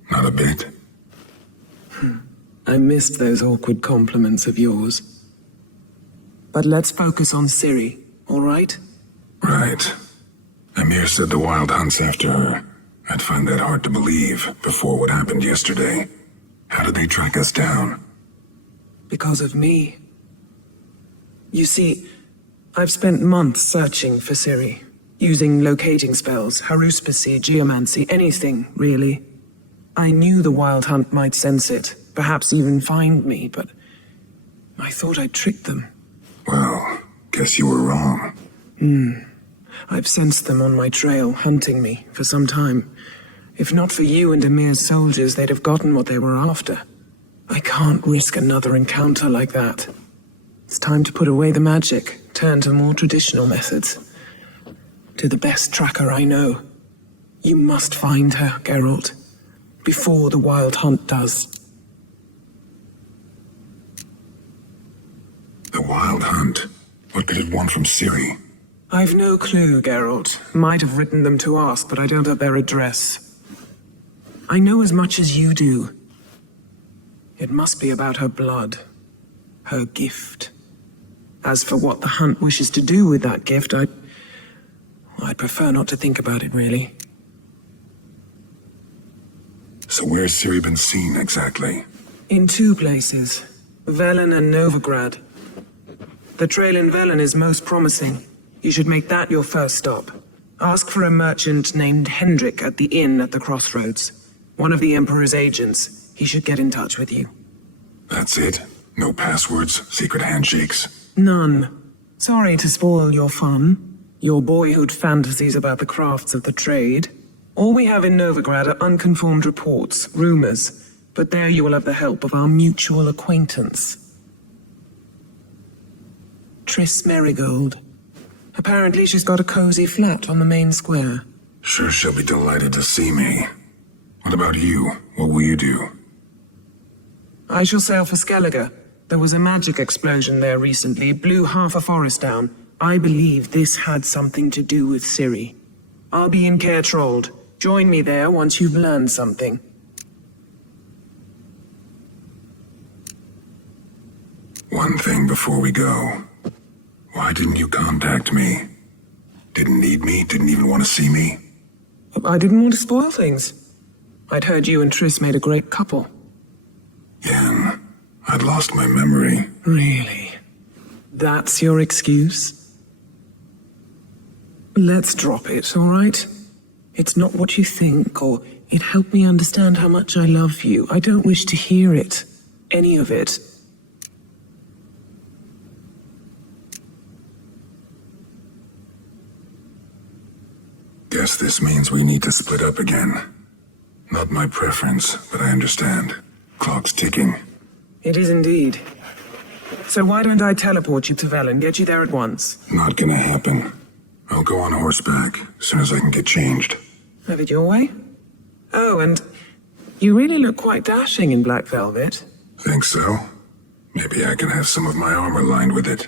Not a bit. I missed those awkward compliments of yours. But let's focus on Ciri, all right? Right. Emir said the Wild Hunt's after her. I'd find that hard to believe before what happened yesterday. How did they track us down? Because of me. You see, I've spent months searching for Ciri. using locating spells, haruspicy, geomancy, anything, really. I knew the Wild Hunt might sense it, perhaps even find me, but I thought I'd tricked them. Well, guess you were wrong. I've sensed them on my trail, hunting me, for some time. If not for you and Emir's soldiers, they'd have gotten what they were after. I can't risk another encounter like that. It's time to put away the magic, turn to more traditional methods. To the best tracker I know. You must find her, Geralt. Before the Wild Hunt does. The Wild Hunt? What could it want from Ciri? I've no clue, Geralt. Might have written them to ask, but I don't have their address. I know as much as you do. It must be about her blood. Her gift. As for what the Hunt wishes to do with that gift, I'd prefer not to think about it, really. So where's Ciri been seen, exactly? In 2 places. Velen and Novigrad. The trail in Velen is most promising. You should make that your first stop. Ask for a merchant named Hendrik at the inn at the crossroads. One of the Emperor's agents. He should get in touch with you. That's it? No passwords, secret handshakes? None. Sorry to spoil your fun. Your boyhood fantasies about the crafts of the trade. All we have in Novigrad are unconfirmed reports, rumors. But there you will have the help of our mutual acquaintance. Triss Merigold. Apparently she's got a cozy flat on the main square. Sure she'll be delighted to see me. What about you? What will you do? I shall sail for Skellige. There was a magic explosion there recently. It blew half a forest down. I believe this had something to do with Ciri. I'll be in Caer Trold. Join me there once you've learned something. One thing before we go. Why didn't you contact me? Didn't need me? Didn't even want to see me? I didn't want to spoil things. I'd heard you and Triss made a great couple. Yen, I'd lost my memory. Really? That's your excuse? Let's drop it, all right? It's not what you think, or it helped me understand how much I love you. I don't wish to hear it. Any of it. Guess this means we need to split up again. Not my preference, but I understand. Clock's ticking. It is indeed. So why don't I teleport you to Velen, get you there at once? Not gonna happen. I'll go on horseback as soon as I can get changed. Have it your way? Oh, and you really look quite dashing in black velvet. Think so? Maybe I can have some of my armor lined with it.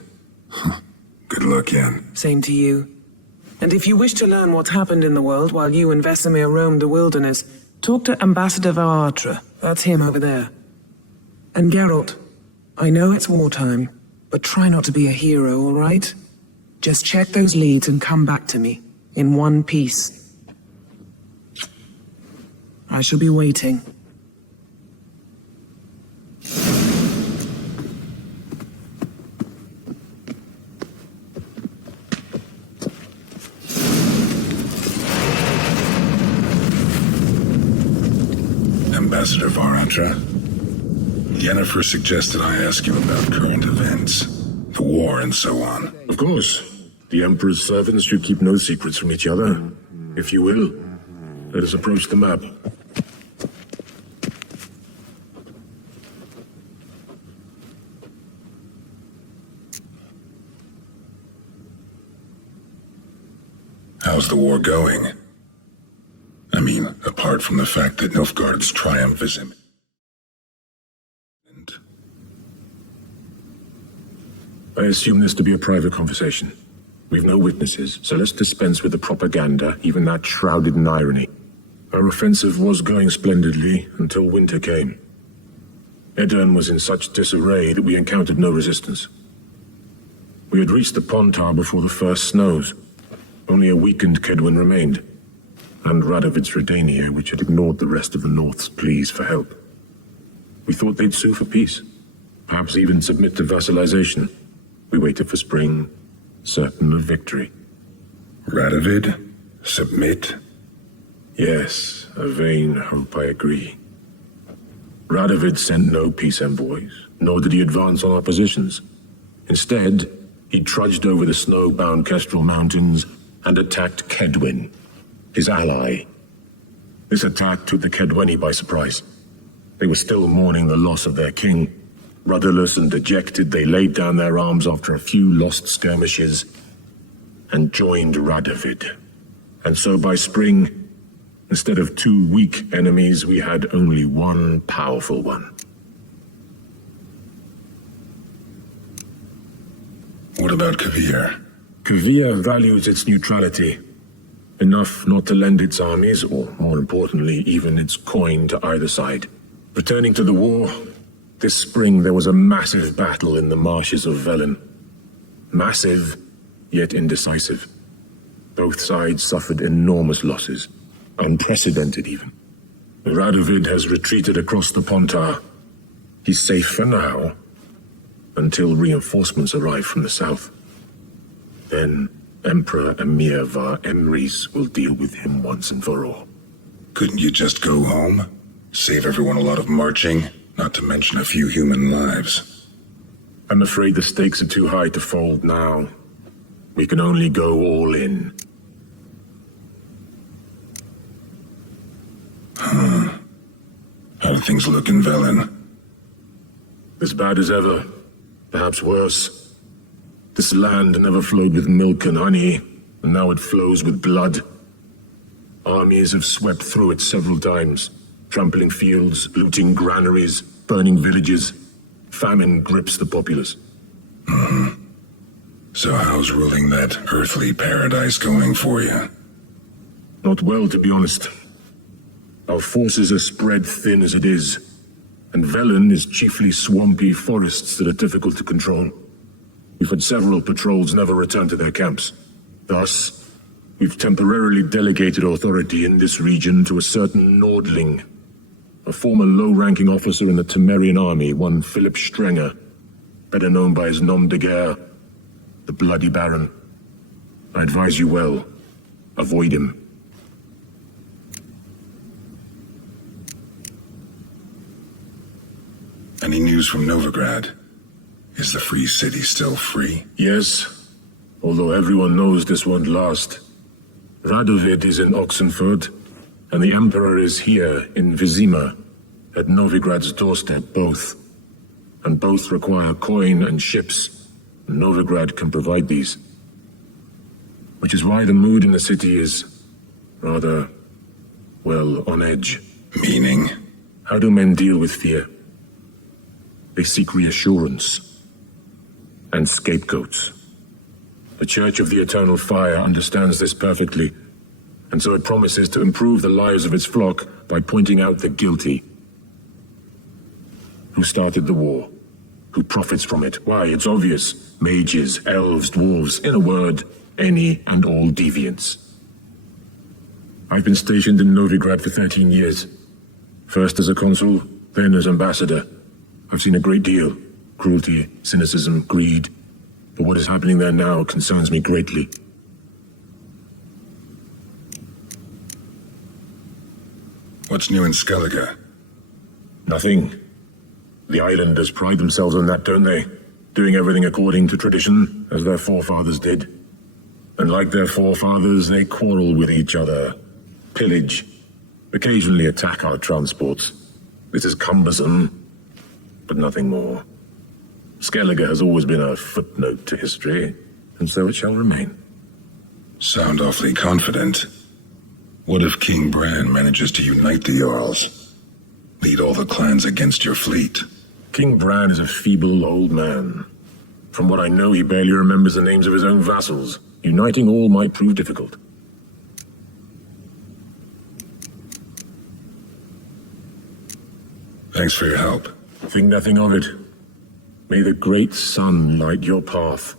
Good luck, Yen. Same to you. And if you wish to learn what's happened in the world while you and Vesemir roamed the wilderness, talk to Ambassador Varatra. That's him over there. And Geralt, I know it's wartime, but try not to be a hero, all right? Just check those leads and come back to me, in one piece. I shall be waiting. Ambassador Varatra, Yennefer suggested I ask you about current events, the war and so on. Of course. The Emperor's servants should keep no secrets from each other. If you will, let us approach the map. How's the war going? I mean, apart from the fact that Nilfgaard's triumph is imminent. I assume this to be a private conversation. We've no witnesses, so let's dispense with the propaganda, even that shrouded in irony. Our offensive was going splendidly until winter came. Edirn was in such disarray that we encountered no resistance. We had reached the Pontar before the first snows. Only a weakened Kedwin remained, and Radovid's Redania, which had ignored the rest of the North's pleas for help. We thought they'd sue for peace, perhaps even submit to vassalization. We waited for spring, certain of victory. Radovid? Submit? Yes, a vain hope, I agree. Radovid sent no peace envoys, nor did he advance on our positions. Instead, he trudged over the snow-bound Kestrel Mountains and attacked Kedwen, his ally. This attack took the Kedweni by surprise. They were still mourning the loss of their king. Rudderless and dejected, they laid down their arms after a few lost skirmishes and joined Radovid. And so by spring, instead of 2 weak enemies, we had only one powerful one. What about Kavir? Kavir values its neutrality, enough not to lend its armies, or more importantly, even its coin to either side. Returning to the war, this spring there was a massive battle in the marshes of Velen. Massive, yet indecisive. Both sides suffered enormous losses, unprecedented even. Radovid has retreated across the Pontar. He's safe for now, until reinforcements arrive from the south. Then Emperor Emir Var Emrys will deal with him once and for all. Couldn't you just go home? Save everyone a lot of marching, not to mention a few human lives. I'm afraid the stakes are too high to fold now. We can only go all in. How do things look in Velen? As bad as ever, perhaps worse. This land never flowed with milk and honey, and now it flows with blood. Armies have swept through it several times, trampling fields, looting granaries, burning villages. Famine grips the populace. So how's ruling that earthly paradise going for you? Not well, to be honest. Our forces are spread thin as it is, and Velen is chiefly swampy forests that are difficult to control. We've had several patrols never return to their camps. Thus, we've temporarily delegated authority in this region to a certain Nordling, a former low-ranking officer in the Temerian army, one Philip Strenger, better known by his nom de guerre, the Bloody Baron. I advise you well, avoid him. Any news from Novigrad? Is the free city still free? Yes, although everyone knows this won't last. Radovid is in Oxenford, and the Emperor is here in Vizima, at Novigrad's doorstep, both. And both require coin and ships. Novigrad can provide these. Which is why the mood in the city is rather, well, on edge. Meaning? How do men deal with fear? They seek reassurance and scapegoats. The Church of the Eternal Fire understands this perfectly, and so it promises to improve the lives of its flock by pointing out the guilty. Who started the war? Who profits from it? Why, it's obvious. Mages, elves, dwarves, in a word, any and all deviants. I've been stationed in Novigrad for 13 years. First as a consul, then as ambassador. I've seen a great deal. Cruelty, cynicism, greed. But what is happening there now concerns me greatly. What's new in Skellige? Nothing. The islanders pride themselves on that, don't they? Doing everything according to tradition, as their forefathers did. And like their forefathers, they quarrel with each other, pillage, occasionally attack our transports. This is cumbersome, but nothing more. Skellige has always been a footnote to history, and so it shall remain. Sound awfully confident. What if King Bran manages to unite the Jarls? Lead all the clans against your fleet? King Bran is a feeble old man. From what I know, he barely remembers the names of his own vassals. Uniting all might prove difficult. Thanks for your help. Think nothing of it. May the great sun light your path.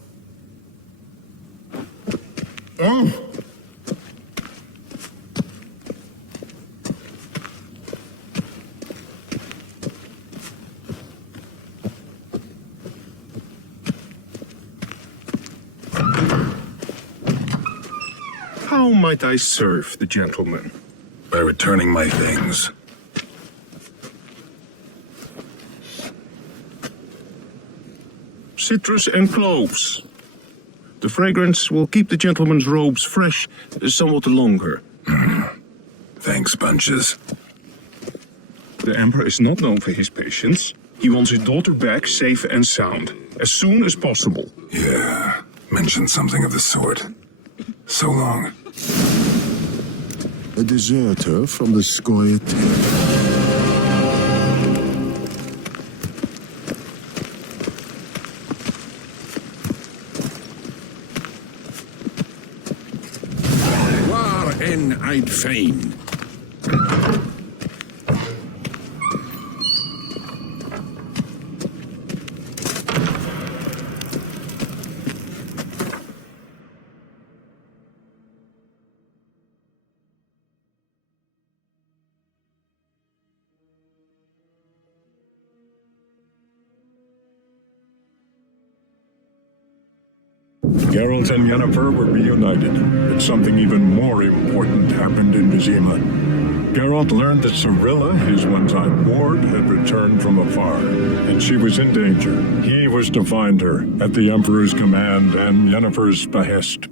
How might I serve the gentleman? By returning my things. Citrus and cloves. The fragrance will keep the gentleman's robes fresh somewhat longer. Thanks, Bunches. The Emperor is not known for his patience. He wants his daughter back safe and sound, as soon as possible. Yeah, mentioned something of the sort. So long. A deserter from the Scoia'tael. Waar en I'd fain. Geralt and Yennefer were reunited, but something even more important happened in Vizima. Geralt learned that Cirilla, his one-time ward, had returned from afar, and she was in danger. He was to find her, at the Emperor's command and Yennefer's behest.